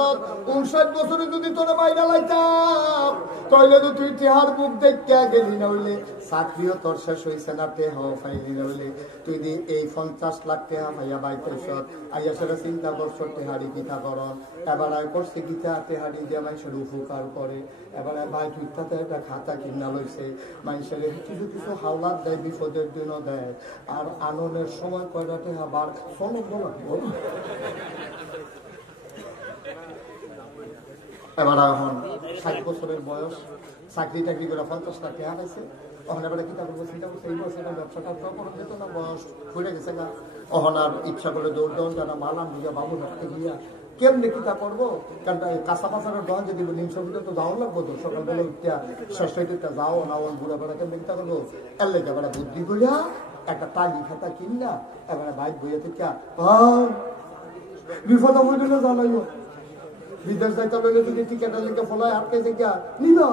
59 বছরে যদি তোরে মাইরা লাইতাম, তাইলে তো তুই টেহার মুখ দেখতে গেলি না হইলে, চাকরিও তোর শেষ হয়েছে না, টেহাও পাইলি না হইলে, তুই এই 50 লাখ টাকা পাইয়া বাইতেছ। আইয়া সেটা চিন্তা করছো টেহারি গীতা করন, এবার আয় করছে গীতা টেহারি দিয়ে মানুষের উপকার করে। এবারে ভাই টুইটাতে একটা খাতা কিনা লইছে, মানুষের কিছু কিছু হাওলাত দেয়, বিপদের দিনও দেয়। আর আনন্দের সময় কয়টা টেহা বার সনদ লাগবো। এবার এখন 60 বছরের বয়স, চাকরি টাকরি করে 50 লাখ টাকা পাইছে। তখন এবারে কিতা করবো চিন্তা করছে, এই বছর ব্যবসাটা তো করা যেত না, বয়স ঘুরে গেছে গা। তখন আর ইচ্ছা করে দৌড় দৌড় যারা মালাম দিয়া বাবু রাখতে গিয়া কেমনি কিতা করবো, কারণ কাঁচা পাচারের দোকান যদি নিমসবিতে তো যাওয়ার লাগবো, তো সকালবেলা উঠতে শেষ হইতে যাও না, বুড়া বেড়া কেমনি কিতা করবো। এর লেগে এবারে বুদ্ধি করিয়া একটা টালি খাতা কিনা এবারে বাইক বইয়া থেকে বিপদ হইলে জানাইও, বিদেশ যাইতে হইলে যদি টিকেটের লিখে ফলায় আটকে থেকে নিবা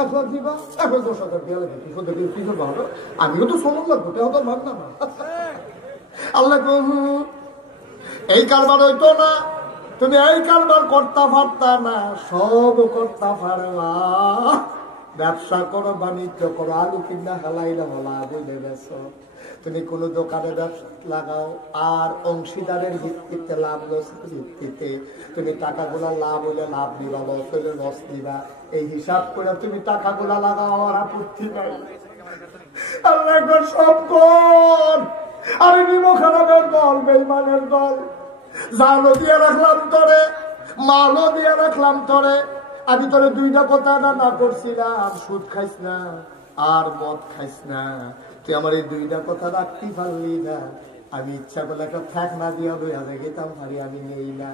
1 লাখ দিবা, 10,000 দিয়া লাগে, কি করবো হলো। আমিও তো সময় লাগবো, তেও তো ভাগ না। আল্লাহ এই কারবার হইতো না, তুমি এই কারবার করতে পারতা না, সব করতে পারবা। ব্যবসা করো, বাণিজ্য করো, আলু কিনা হালাইলে বলা বুঝে গেছ। তুমি কোন দোকানে ব্যবসা লাগাও, আর অংশীদারের ভিত্তিতে লাভ লসের ভিত্তিতে তুমি টাকাগুলা লাভ হইলে লাভ নিবা, লস হইলে লস নিবা, এই হিসাব করে তুমি টাকাগুলা লাগাও, আর আপত্তি নাই। আল্লাহ সব কর। আমি নিমো খারাপের দল, বেইমানের দল, জালও দিয়ে রাখলাম তোরে, মালও দিয়ে রাখলাম তোরে। আমি তোরে 2টা কথা না করছিলাম, সুদ খাইস না আর মদ খাইস না। তুই আমার এই 2টা কথা রাখতে পারলি না। আমি ইচ্ছা করলে একটা ফ্যাক না দিয়ে 2,000 গেতাম পারি, আমি নেই না।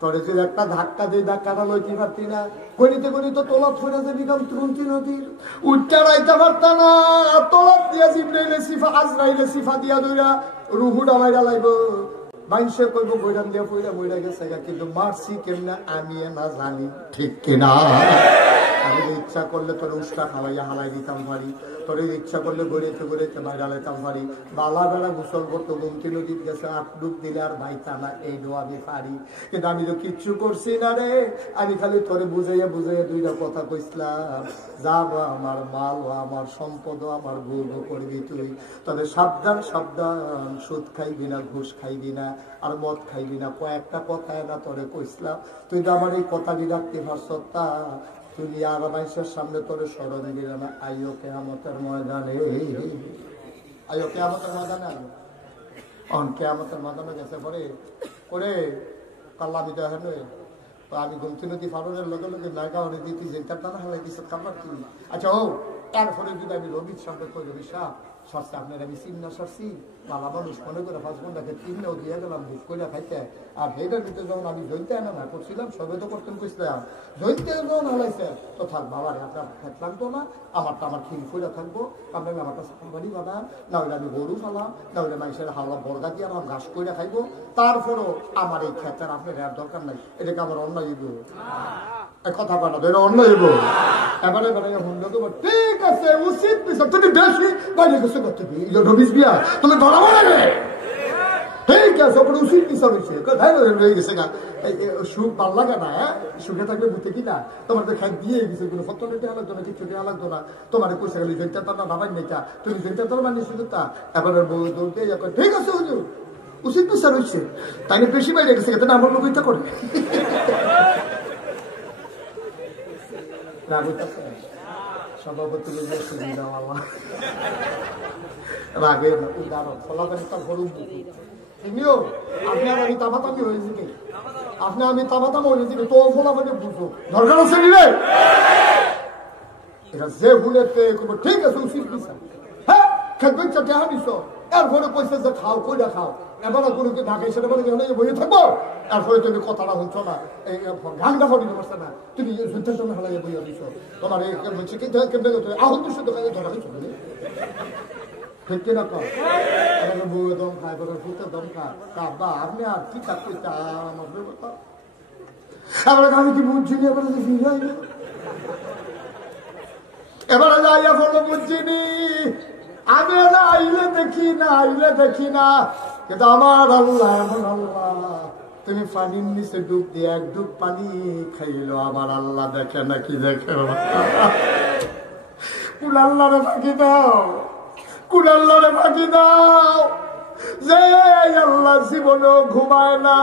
তোরে যদি একটা ধাক্কা দিয়ে ধাক্কাটা লইতে পারতি না, গণিতে গণিত তলব ফেরা যাবি কাম ত্রুন্তি নদীর উঠটা রাইতে পারত না। তলব দিয়া জিবরাইলে সিফা, আজরাইলে সিফা দিয়া দইরা রুহুটা মাইরা লাইব। মানুষে কইব বইরাম দিয়া পইরা বইরা গেছে, কিন্তু মারছি কেমনা আমি না জানি, ঠিক কিনা? আমি ইচ্ছা করলে তোর উষ্টা খাওয়াইয়া হালাই দিতাম পারি, তোর ইচ্ছা করলে গড়িয়েতে গড়িয়েতে বাইরে লাইতাম পারি। বালা বেলা গোসল করতো, গুমতি নদীর গেছে 8 ডুব দিলে আর বাইতা না, এই ডো আমি পারি। কিন্তু আমি তো কিচ্ছু করছি না রে, আমি খালি তোরে বুঝাইয়া বুঝাইয়া 2টা কথা কইছিলাম, যাবো আমার মাল ও আমার সম্পদ ও আমার গর্ব করবি তুই, তবে সাবধান সাবধান, সুদ খাইবি না, ঘুষ খাইবি না, আর মদ খাইবি না। কয়েকটা কথা না তোরে কইছিলাম, তুই তো আমার এই কথাটি রাখতে পারছ। তা তুই আর মানুষের সামনে তোরে স্মরণ দিলে না। আইও কিয়ামতের ময়দানে, আইও কিয়ামতের ময়দানে, কিয়ামতের ময়দানে গেছে পরে করে কাল্লা বিদায় হেন। আমি গুমতি নদী ফারুনের লগে লগে নায়িকা হলে দিতে যেটা না হলে কিছু খাবার কি। আচ্ছা ও এরপরে যদি আমি রবির সামনে কই, রবি সাহ সরছে আপনার আমি চিন্না সরছি, পালা মানুষ মনে করে 5 ঘন্টাকে 3ও দিয়ে গেলাম বুক করে খাইতে। আর সেইটার ভিতরে যখন আমি জয়তে না করছিলাম, সবে তো করতেন কইছিলাম, জয়তে যখন হালাইছে তো থাক বাবার আপনার খেত লাগতো না, আমারটা আমার খিল ফুলে থাকবো, আপনার আমার কাছে খাবারই বানান, না হলে আমি গরু ফালাম, না হলে মানুষের হাওয়া বর্গা দিয়ে আমার ঘাস করে খাইবো, তারপরও আমার এই খেতের আপনার আর দরকার নাই। এটাকে আমার অন্যায় হইব, কথা বলা এটা অন্যায় হইব। এবারে হুন্ডা দেবো, ঠিক আছে উচিত বিষয়, তুমি বেশি বাইরে কিছু করতে দিই রবিস বিয়া তুমি ধরাবো না, ঠিক আছে ওপরে উচিত বিষয় হয়েছে রয়ে গেছে গা। সুখ ভাল লাগে না, হ্যাঁ সুখে থাকলে বুঝতে কিনা তোমার তো খাই দিয়ে গেছে, কোনো ফটো নিতে লাগতো না, কিছু দেওয়া লাগতো না, তোমার পয়সা গেলে জয়টা না বাবাই নেতা, তুমি জয়টা তোর মানে শুধু তা। এবার বউ দৌড়তে ঠিক আছে হুজুর উচিত বিচার হয়েছে, তাই বেশি বাইরে গেছে না আমার লোক করে সভাপতি সুবিধা রাগে উদাহরণ ফলাফল তার গরু তিনিও আপনি আর আমি তামাতামি হয়েছি কি আপনি আমি তামাতাম হয়েছি তো ফলাফলে বুঝো দরকার আছে কি রে এটা যে ভুলেতে করবো ঠিক আছে উচিত বিচার হ্যাঁ খেলবেন চারটে হানিস এরপরে পয়সা যে খাও কইরা খাও এবার গুরুকে ঢাকাই সেটা বলে বইয়ে থাকবো এরপরে তুমি কথাটা শুনছো না এই গানটা ফটিতে পারছে না তুমি যুদ্ধের জন্য হালাই বইয়া দিছ তোমার এই কেমন আহত সাথে ধরা হয়েছে ঠিক কিনা বউয়ে দম খায় বলে ফুটে দম খায় কাবা আপনি আর কি কাজ করতে আমার কথা এবারে আমি কি বুঝছি না এবারে ফিরে এবারে যাইয়া বলো বুঝছিনি আমি আইলে দেখি না কিন্তু আমার আল্লাহ এমন আল্লাহ তুমি পানির নিচে ডুব দিয়ে এক ডুব পানি খাইলো আমার আল্লাহ দেখে নাকি দেখে কুল আল্লাহরে ফাঁকি দাও কুল আল্লাহরে ফাঁকি দাও যে আল্লাহ জীবনেও ঘুমায় না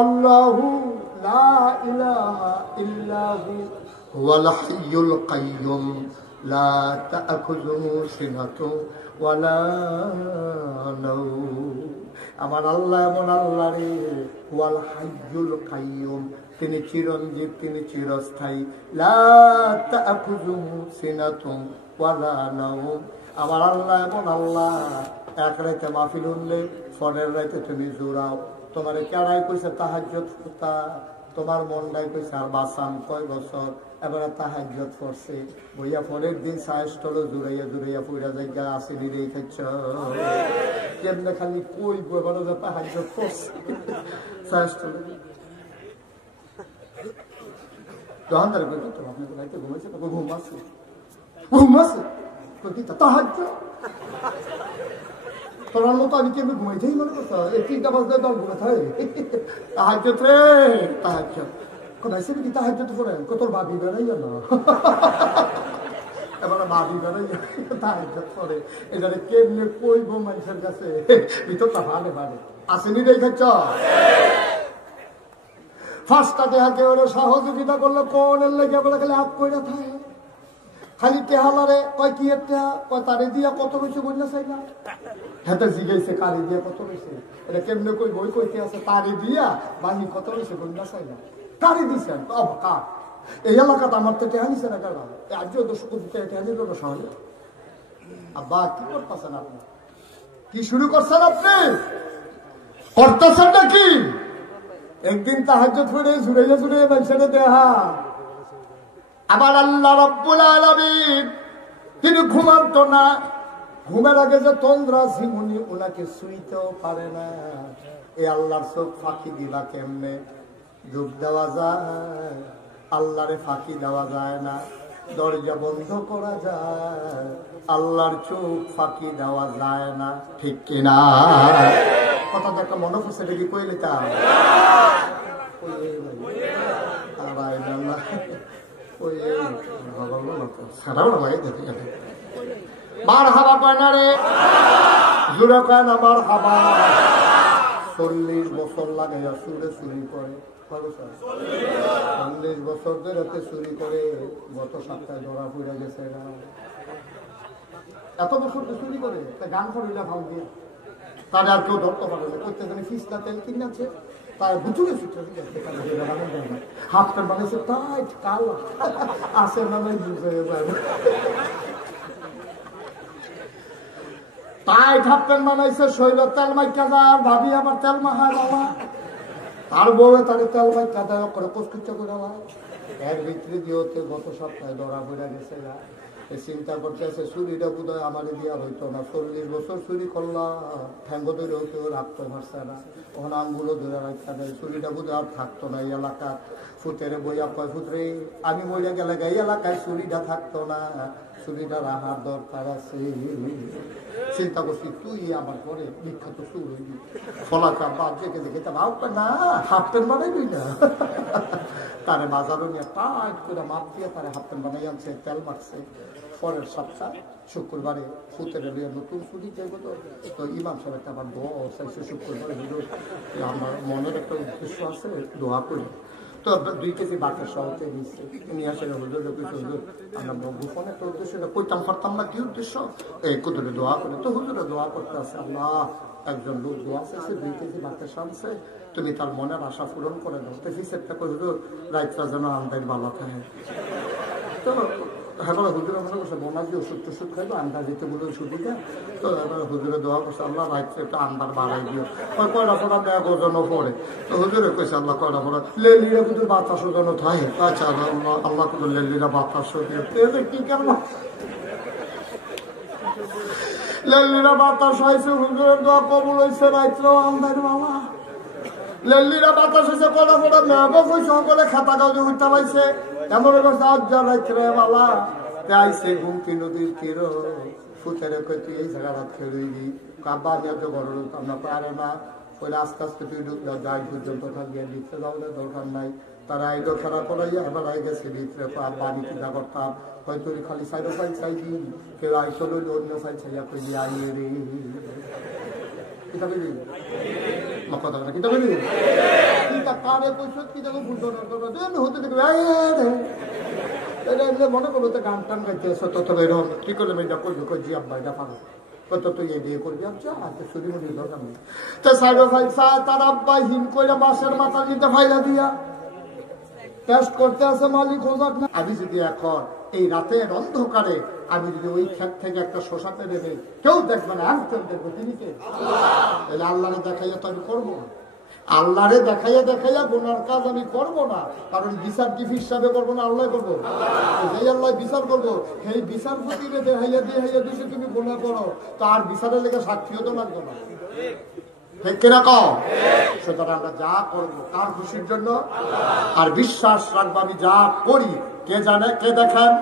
আল্লাহু লা ইলাহা ইল্লাহু হুয়াল হাইয়ুল কাইয়্যুম লা তা'খুযুহু সিনাতুন ওয়ালা নাওম আমার আল্লাহ এমন আল্লাহ রে হুয়াল হাইয়ুল কাইয়্যুম তিনি চিরঞ্জীব তিনি চিরস্থায়ী লা তা'খুযুহু সিনাতুন ওয়ালা নাওম আমার আল্লাহ এমন আল্লাহ এক রাতে মাহফিল উঠলে পরের রাতে তুমি জোড়াও তোমার কেড়াই কইছে তাহাজ্জুদ ফুটা তোমার মনটাই কইছে আর বাসান কয় বছর এবারে তাহাজ্জুদ পড়ছে বইয়া পরের দিন সায়স্টল জুড়াইয়া পুরা জায়গা আসেনি রে খাচ্ছ কেমনে খালি কই এবারে যে তাহাজ্জুদ পড়ছে সায়স্টল যখন তারা কই তো আপনাকে রাইতে ঘুমাইছে তখন ঘুমাচ্ছে তাহাজ্জুদ তোমার মতো আমি কেমনি ঘুমাইতেই মনে করতো এই 3টা বাজতে দল ঘুমাতে হয় তাহাজ্জুদ রে তাহাজ্জুদ কোথায় সে কি তাহাজ্জুদ পড়ে তোর ভাবি বেড়াই গেল এবার ভাবি বেড়াই তাহাজ্জুদ পড়ে এটা কেমনে কইব মানুষের কাছে ভিতরটা ভালো আসেনি দেখাচ্ছ ফার্স্টটা দেহাকে ওরা সহযোগিতা করলে কোন লেগে বলে খালি হাত কইরা থাকে খালি টেহালারে কয় কি একটা কয় তারে দিয়া কত রয়েছে বললে চাই না হাতে জিগাইছে কারে দিয়া কত রয়েছে এটা কেমনে কই বই কইতে আছে তারে দিয়া বাহি কত রয়েছে বললে চাই না কারে দিছেন কার এই এলাকাতে আমার তো টেহা নিছে না কারণ আজও দর্শক টেহা নিল না সহজে আব্বা কি করতেছেন আপনি কি শুরু করছেন আপনি করতেছেন নাকি একদিন তাহাজ্জুদ পড়ে জুড়ে মানুষের দেহা আবার আল্লাহ রাব্বুল আলামিন তিনি ঘুমাতো না ঘুমের আগে যে তন্দ্রা ঝিমুনি ওনাকে শুইতেও পারে না এই আল্লাহর চোখ ফাঁকি দিবা কেমনে ডুব দেওয়া যায় আল্লাহরে ফাঁকি দেওয়া যায় না দরজা বন্ধ করা যায় আল্লাহর চোখ ফাঁকি দেওয়া যায় না ঠিক কিনা কথাটা একটা মনে পড়ছে দেখি কইলে তা মার হাবা পায় রে জুড়ে পায় না মার হাবা 40 বছর লাগাইয়া সুরে চুরি করে 40 বছর ধরে চুরি করে গত সপ্তাহে ধরা পড়ে গেছে না এত বছর চুরি করে গান করিলা ভাব দিয়ে তারা আর কেউ ধরতে পারে না করতে গেলে ফিসটা তেল কিনেছে তার বুঝুলে হাফ প্যান্ট বানিয়েছে টাইট কালো আসে না টাইট হাফ প্যান্ট বানাইছে শৈল তেল মাইকা যায় আর ভাবি আমার তেল মাখায় বাবা তার বউয়ে তার তেল মাইকা দেয় করে প্রস্তুত করে এর ভিতরে দিয়েতে গত সপ্তাহে ধরা পড়ে গেছে না চিন্তা করতেছে চুরিটা বোধ হয় আমার দিয়া হইতো না 40 বছর চুরি করলাম ঠ্যাঙ্গ ধরে কেউ রাখতে পারছে না ওখানে আঙ্গুলো ধরে রাখতে নেই চুরিটা বোধ আর থাকতো না এই এলাকা ফুটেরে বইয়া কয় ফুটরে আমি মরিয়া গেলে এই এলাকায় চুরিটা থাকতো না চুরিটা রাখার দরকার আছে চিন্তা করছি তুই আমার পরে বিখ্যাত চুর হইবি ফলাকা বাদ দেখে দেখে তা ভাব না হাফ প্যান্ট বানাইবি না তারে বাজারও নিয়ে টাইট করে মাপ দিয়ে তারে হাফ প্যান্ট বানাই আনছে তেল মারছে পরের সপ্তাহ শুক্রবারে ফুতেরে লিয়ে নতুন ছুটি চাইব তো ইমাম সাহেব একটা আমার দোয়া চাইছে শুক্রবারে আমার মনের একটা উদ্দেশ্য আছে দোয়া করি তো তো 2 কেজি বাতের সহতে দিচ্ছে নিয়ে আসলে হুজুর হুজুর আমরা গোপনে তো উদ্দেশ্য কইতাম পারতাম না কি উদ্দেশ্য এই কুতুরে দোয়া করে তো হুজুরে দোয়া করতে আছে আল্লাহ একজন লোক দোয়া চাইছে 2 কেজি বাতের সামছে তুমি তার মনের আশা পূরণ করে দাও তো হিসেবটা কই হুজুর রাইতটা যেন আমদানি ভালো থাকে তো হ্যাঁ হুজুরে মনে করছে বোনাজি ওষুধ টষুধ খাইবো আন্ডা দিতে বলে সুবিধা তো এবার হুজুরে দোয়া করছে আল্লাহ রাইতে একটু আন্ডার বাড়াই দিও কয়টা ফোড়া দেয়া ওজনও পড়ে তো হুজুরে কইছে আল্লাহ কয়টা ফোড়া লেলিরা কিন্তু বাতাস ওজনও থাকে আচ্ছা আল্লাহ কিন্তু লেলিরা বাতাস কি কেমন লেলিরা বাতাস হয়েছে হুজুরের দোয়া কবুল হয়েছে রাইতেও আমদানি বাবা লেলিরা বাতাস হয়েছে কয়টা ফোড়া মেয়াবো কইছে সকলে খাতা কাগজে উঠতে পাইছে এমন করছে আজ্জা রাইতে বালা আইসে ঘুমতি নদীর তীর ফুটেরে কই তুই এই জায়গাটা খেলবি কাবা আমি এত বড় আমরা পারে না ওই আস্তে আস্তে তুই যাই পর্যন্ত থাকিয়ে দিতে যাও দরকার নাই তারা আইলো খেলা করাইয়া এবার আই গেছে ভিতরে বাড়ি চিন্তা করতাম হয়তো খালি সাইডো ফাইল চাইছি কেউ আইসো অন্য ফাইল চাইয়া কইলি আইয়ে রে কিতা বলি কথা না কিতা বলি কারে পয়সা কি দেখো বুঝতে হতে দেখবে মনে করবো তো গান টান গাইতে আসো তত এরকম কি করলে এটা করবি কই জি আব্বা এটা পাবো কত তুই এই দিয়ে করবি আচ্ছা আচ্ছা শুধু মুড়ি দরকার নেই তো সাইডো ফাইসা তার আব্বা হিম কইরা বাসের মাথা নিতে ফাইলা দিয়া টেস্ট করতে আসে মালিক খোঁজাক না আমি যদি এখন এই রাতের অন্ধকারে আমি যদি ওই ক্ষেত থেকে একটা শশা পেরে দেই কেউ দেখবে না একজন দেখবো তিনি কে তাহলে আল্লাহরে দেখাইয়া তো আমি করবো না আল্লাহরে দেখাইয়া দেখাইয়া গুনার কাজ আমি করবো না কারণ বিচার কি হিসাবে করবো না আল্লাহ করবো যেই আল্লাহ বিচার করবো সেই বিচার প্রতিকে দেখাইয়া দেখাইয়া দিছে তুমি গুনাহ করো তার বিচারের লেগে সাক্ষীও তো লাগতো না ঠিক কিনা কও সুতরাং আমরা যা করবো কার খুশির জন্য আর বিশ্বাস রাখবো আমি যা করি কে জানে কে দেখেন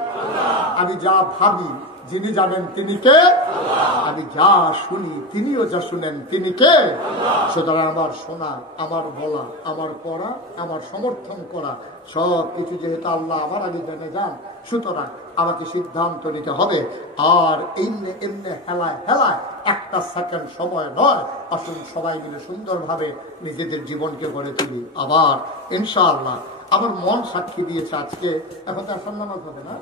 আমি যা ভাবি যিনি জানেন তিনি কে আমি যা শুনি তিনিও যা শুনেন তিনি কে সুতরাং আমার শোনা আমার বলা আমার পড়া আমার সমর্থন করা সব কিছু যেহেতু আল্লাহ আমার আগে জেনে যান সুতরাং আমাকে সিদ্ধান্ত নিতে হবে আর এমনি এমনি হেলায় হেলায় একটা সেকেন্ড সময় নয় আসুন সবাই মিলে সুন্দরভাবে নিজেদের জীবনকে গড়ে তুলি আবার ইনশাআল্লাহ আমার মন সাক্ষী দিয়েছে আজকে এখন তো আসল নামাজ হবে না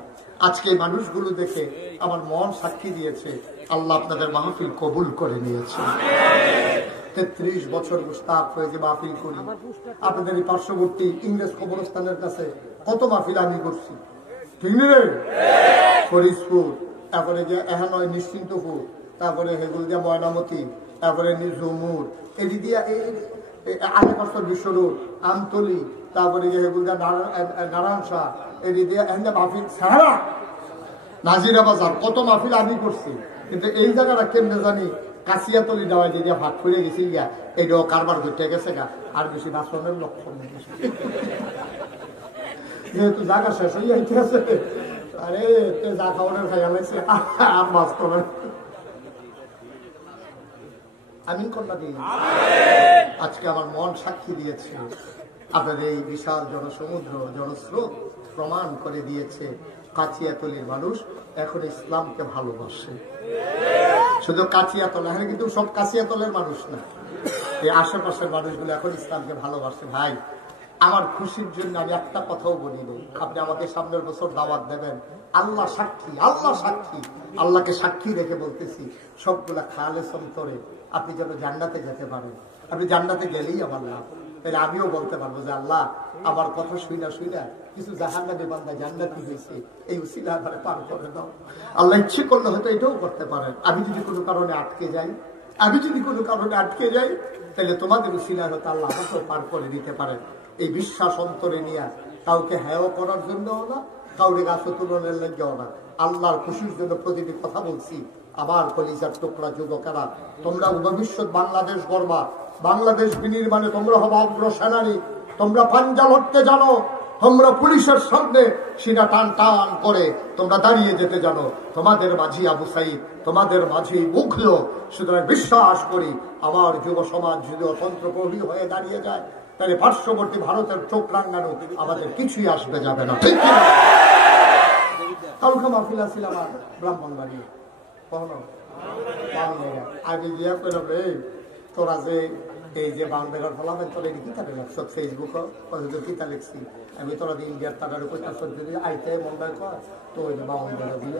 আজকে মানুষগুলো দেখে আমার মন সাক্ষী দিয়েছে আল্লাহ আপনাদের মাহফিল কবুল করে নিয়েছে 33 বছর মুস্তাক হয়ে যে মাহফিল করি আপনাদের এই পার্শ্ববর্তী ইংরেজ কবরস্থানের কাছে কত মাহফিল আমি করছি ঠিক নেই ফরিদপুর তারপরে যে এহানয় নিশ্চিন্তপুর তারপরে হেগুল দিয়া ময়নামতি তারপরে নিজুমুর এই দিয়া আশেপাশের বিশ্ব রোড আমতলি তারপরে যে হেগুল দিয়া নারায়ণ শাহ এই দিয়া এখানে মাহফিল সারা নাজিরা বাজার কত মাহফিল আমি করছি কিন্তু এই জায়গাটা কেমনে জানি কাশিয়াতলি দেওয়া যে ভাত ফুরে গেছি গিয়া এইটাও কারবার করতে গেছে গা আর বেশি বাসনের লক্ষণ নেই যেহেতু জায়গা শেষ হয়ে যাইতেছে আরে যা খাওয়ানোর খাইয়া লাগছে আর মাছ করেন আমি কন্যা দিই আজকে আমার মন সাক্ষী দিয়েছে আপনাদের এই বিশাল জনসমুদ্র জনস্রোত প্রমাণ করে দিয়েছে কাছিয়াতলির মানুষ এখন ইসলামকে ভালোবাসে শুধু কাছিয়াতল এখানে কিন্তু সব কাছিয়াতলের মানুষ না এই আশেপাশের মানুষগুলো এখন ইসলামকে ভালোবাসে ভাই আমার খুশির জন্য আমি একটা কথাও বলি নেই আপনি আমাকে সামনের বছর দাওয়াত দেবেন আল্লাহ সাক্ষী আল্লাহকে সাক্ষী রেখে বলতেছি সবগুলা খালেস অন্তরে আপনি যেন জান্নাতে যেতে পারেন আপনি জান্নাতে গেলেই আমার লাভ তাহলে আমিও বলতে পারবো যে আল্লাহ আমার কথা শুইনা কিছু জাহান্নামী বান্দা জান্নাতি হয়েছে এই উসিলা ঘরে পার করে দাও আল্লাহ ইচ্ছে করলে হয়তো এটাও করতে পারেন আমি যদি কোনো কারণে আটকে যাই তাহলে তোমাদের উসিলা হয়তো আল্লাহ আমাকেও পার করে দিতে পারেন এই বিশ্বাস অন্তরে নিয়ে কাউকে হেয় করার জন্যও না কাউকে গাছ তুলনের লেগেও না আল্লাহর খুশির জন্য প্রতিটি কথা বলছি আবার কলিজার টুকরা যুবকেরা তোমরা ভবিষ্যৎ বাংলাদেশ গড়বা বাংলাদেশ বিনির্মাণে তোমরা হবা অগ্র সেনানী তোমরা পাঞ্জা লড়তে জানো তোমরা পুলিশের সামনে সিনা টান টান করে তোমরা দাঁড়িয়ে যেতে জানো তোমাদের মাঝি আবু সাইদ তোমাদের মাঝি মুগ্ধ সুতরাং বিশ্বাস করি আমার যুব সমাজ যদি অতন্ত্র প্রহরী হয়ে দাঁড়িয়ে যায় তাহলে পার্শ্ববর্তী ভারতের চোখ রাঙ্গানো আমাদের কিছুই আসবে যাবে না ঠিক কিনা কালকে মাহফিল আছিল আমার ব্রাহ্মণবাড়ি কখনো আগে গিয়া করবে তোরা যে এই যে বাংলার ফলাফেন তোরা এটা কিতা লাগছ ফেসবুক কিতা লিখছি আমি তোরা ইন্ডিয়ার টাকার উপর যদি আইতে মন্ডায় কর তো ওই বাংলা দিয়ে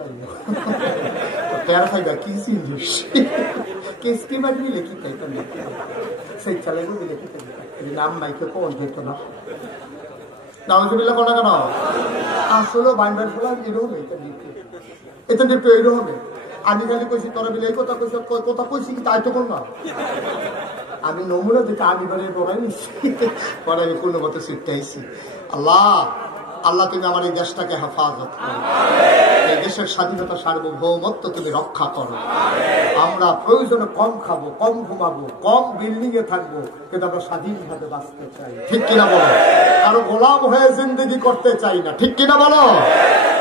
তেরো ফাইবা কি চিনিস কেসকি বাড়ি দিলে কি তাইতাম সেই চালাইবো দিলে কি নাম মাইকে কোন যেত না নাউজুবিল্লাহ কোনা কেন আসলে বাইন্ডার ফেলা এরকম এটা দেখতে এরকম হবে আমি খালি কইছি তোরা বিলে কথা কইছি কথা কইছি কি তাই তো কোন না আমি নমুনা যেটা আমি বাড়ি বড়াই নিচ্ছি পরে আমি কোনো মতো শিখতেছি আল্লাহ আল্লাহ তুমি আমার এই দেশটাকে হেফাজত করো এই দেশের স্বাধীনতা সার্বভৌমত্ব তুমি রক্ষা করো আমরা প্রয়োজনে কম খাবো কম ঘুমাবো কম বিল্ডিং এ থাকবো কিন্তু আমরা স্বাধীনভাবে বাঁচতে চাই ঠিক কিনা বলো কারো গোলাম হয়ে জিন্দগি করতে চাই না ঠিক কিনা বলো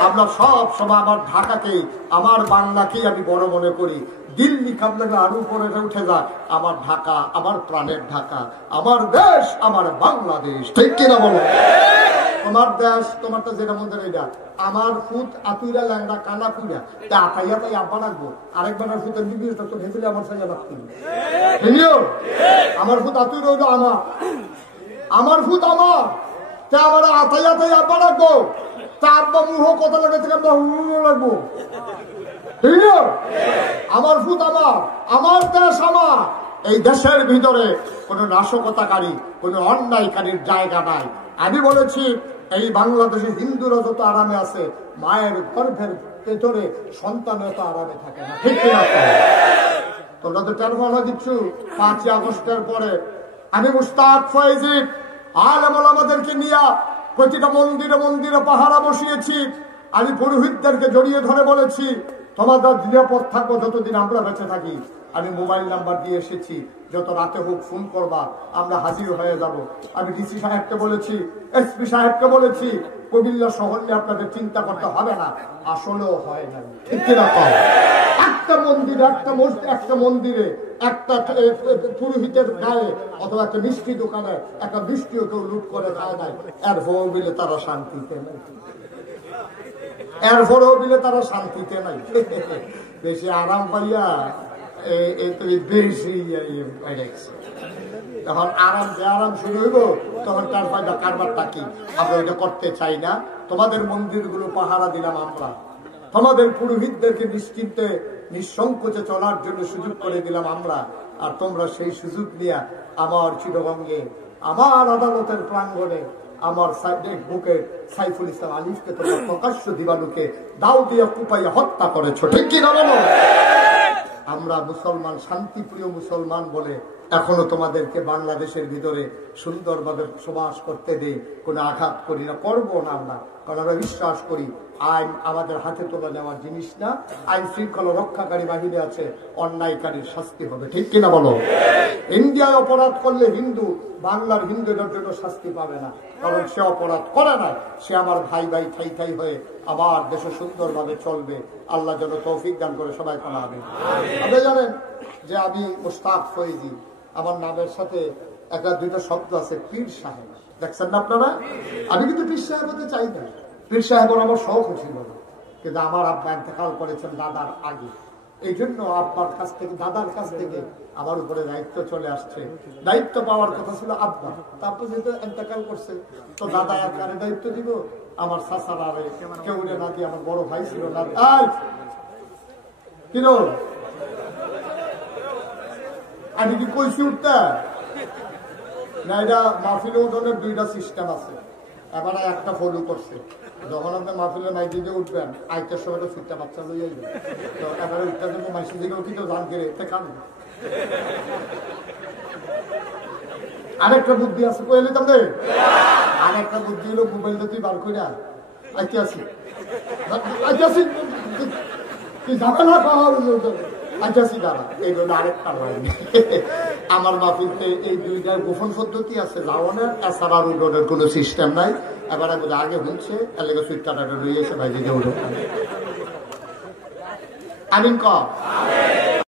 আমরা সব সময় আমার ঢাকাকে আমার বাংলাকেই আমি বড় মনে করি দিল্লি কাবলাকে আরো উপরে উঠে যাক আমার ঢাকা আমার প্রাণের ঢাকা আমার দেশ আমার বাংলাদেশ ঠিক কিনা বলো তোমার দেশ তোমারটা যেটা মধ্যে এটা আমার ফুট আতুইরা ল্যাংড়া কানা কুইরা তা আতাইয়া তাই আব্বা রাখবো আরেকবার ফুটের দিবি তো ভেতরে আমার সঙ্গে রাখতে আমার ফুট আতুইরা হইলো আমার ফুট আমার তা আমার আতাইয়া তাই আব্বা রাখবো তা আব্বা মুহ কথা লাগে থেকে আমরা লাগবো আমার ফুট আমার দেশ আমার এই দেশের ভিতরে কোন নাশকতাকারী কোন অন্যায়কারীর জায়গা নাই আমি বলেছি এই বাংলাদেশে হিন্দুরা যত আরামে আছে মায়ের গর্ভের ভেতরে সন্তান এত আরামে থাকে না ঠিক কিনা তোমরা তো টেরফানা দিচ্ছ 5ই আগস্টের পরে আমি মুস্তাক ফয়েজি আলেম ওলামাদেরকে নিয়ে প্রতিটা মন্দিরে মন্দিরে পাহারা বসিয়েছি আমি পুরোহিতদেরকে জড়িয়ে ধরে বলেছি তোমাদের নিরাপদ থাকবো যতদিন আমরা বেঁচে থাকি আমি মোবাইল নাম্বার দিয়ে এসেছি যত রাতে হোক ফোন করবা আমরা হাজির হয়ে যাব আমি ডিসি সাহেবকে বলেছি এসপি সাহেবকে বলেছি কুমিল্লা শহর নিয়ে আপনাদের চিন্তা করতে হবে না আসলেও হয় না ঠিক কিনা একটা মন্দিরে একটা পুরোহিতের গায়ে অথবা একটা মিষ্টি দোকানে একটা মিষ্টিও কেউ লুট করে খায় নাই এরপরেও মিলে তারা শান্তিতে নাই এরপরেও মিলে তারা শান্তিতে নাই বেশি আরাম পাইয়া তখন আরাম শুরু হইব তখন তার ফায়দা কারবারটা কি আমরা ওইটা করতে চাই না তোমাদের মন্দিরগুলো পাহারা দিলাম আমরা তোমাদের পুরোহিতদেরকে নিশ্চিন্তে নিঃসংকোচে চলার জন্য সুযোগ করে দিলাম আমরা আর তোমরা সেই সুযোগ নিয়ে আমার চিরবঙ্গে আমার আদালতের প্রাঙ্গণে আমার বুকে সাইফুল ইসলাম আলিফকে তোমরা প্রকাশ্য দিবালুকে দাও দিয়ে কুপাইয়া হত্যা করেছো ঠিক কি না বলো আমরা মুসলমান শান্তিপ্রিয় মুসলমান বলে এখনো তোমাদেরকে বাংলাদেশের ভিতরে সুন্দরভাবে বসবাস করতে দেই কোনো আঘাত করি না করবো না আমরা কারণ আমরা বিশ্বাস করি আইন আমাদের হাতে তোলা নেওয়ার জিনিস না আইন শৃঙ্খলা রক্ষাকারী বাহিনী আছে অন্যায়কারীর শাস্তি হবে ঠিক কিনা বলো ইন্ডিয়ায় অপরাধ করলে হিন্দু বাংলার হিন্দুদের জন্য শাস্তি পাবে না কারণ সে অপরাধ করে না সে আমার ভাই ভাই ঠাই ঠাই হয়ে আবার দেশে সুন্দরভাবে চলবে আল্লাহ যেন তৌফিক দান করে সবাই পালাবে আপনি জানেন যে আমি মুস্তাক ফয়েজি আমার নামের সাথে একটা দুইটা শব্দ আছে পীর সাহেব দেখছেন না আপনারা আমি কিন্তু পীর সাহেব হতে চাই না পীর সাহেবের আমার শখ ছিল না কিন্তু আমার আব্বা ইন্তেকাল করেছেন দাদার আগে এই জন্য আব্বার কাছ থেকে দাদার কাছ থেকে আমার উপরে দায়িত্ব চলে আসছে দায়িত্ব পাওয়ার কথা ছিল আব্বা তারপর যেহেতু ইন্তেকাল করছে তো দাদা আর কারে দায়িত্ব দিব আমার চাচারা কেউ না দিয়ে আমার বড় ভাই ছিল না কি আমি কি কইছি উঠতে না এটা মাহফিল ওঠনের দুইটা সিস্টেম আছে এবার একটা ফলো করছে যখন আপনি মাহফিলে নাই দিকে উঠবেন আইটার সময় তো ছুটটা বাচ্চা লই যাইবেন তো এবারে উঠতে জন্য মাইসি দিকে উঠি তো জান করে এতে কান আরেকটা বুদ্ধি আছে কইলে তোমরা আরেকটা বুদ্ধি হলো মোবাইলটা তুই বার করে আইতে আসি তুই যাবে না পাওয়া আমার মাহফিলতে এই দুইটা গোপন পদ্ধতি আছে লাওয়ানের এছাড়া উডনের কোন সিস্টেম নাই এবার আগে হচ্ছে এলাকা সুইটাটা রয়েছে ভাই দিকে উঠো আমিন ক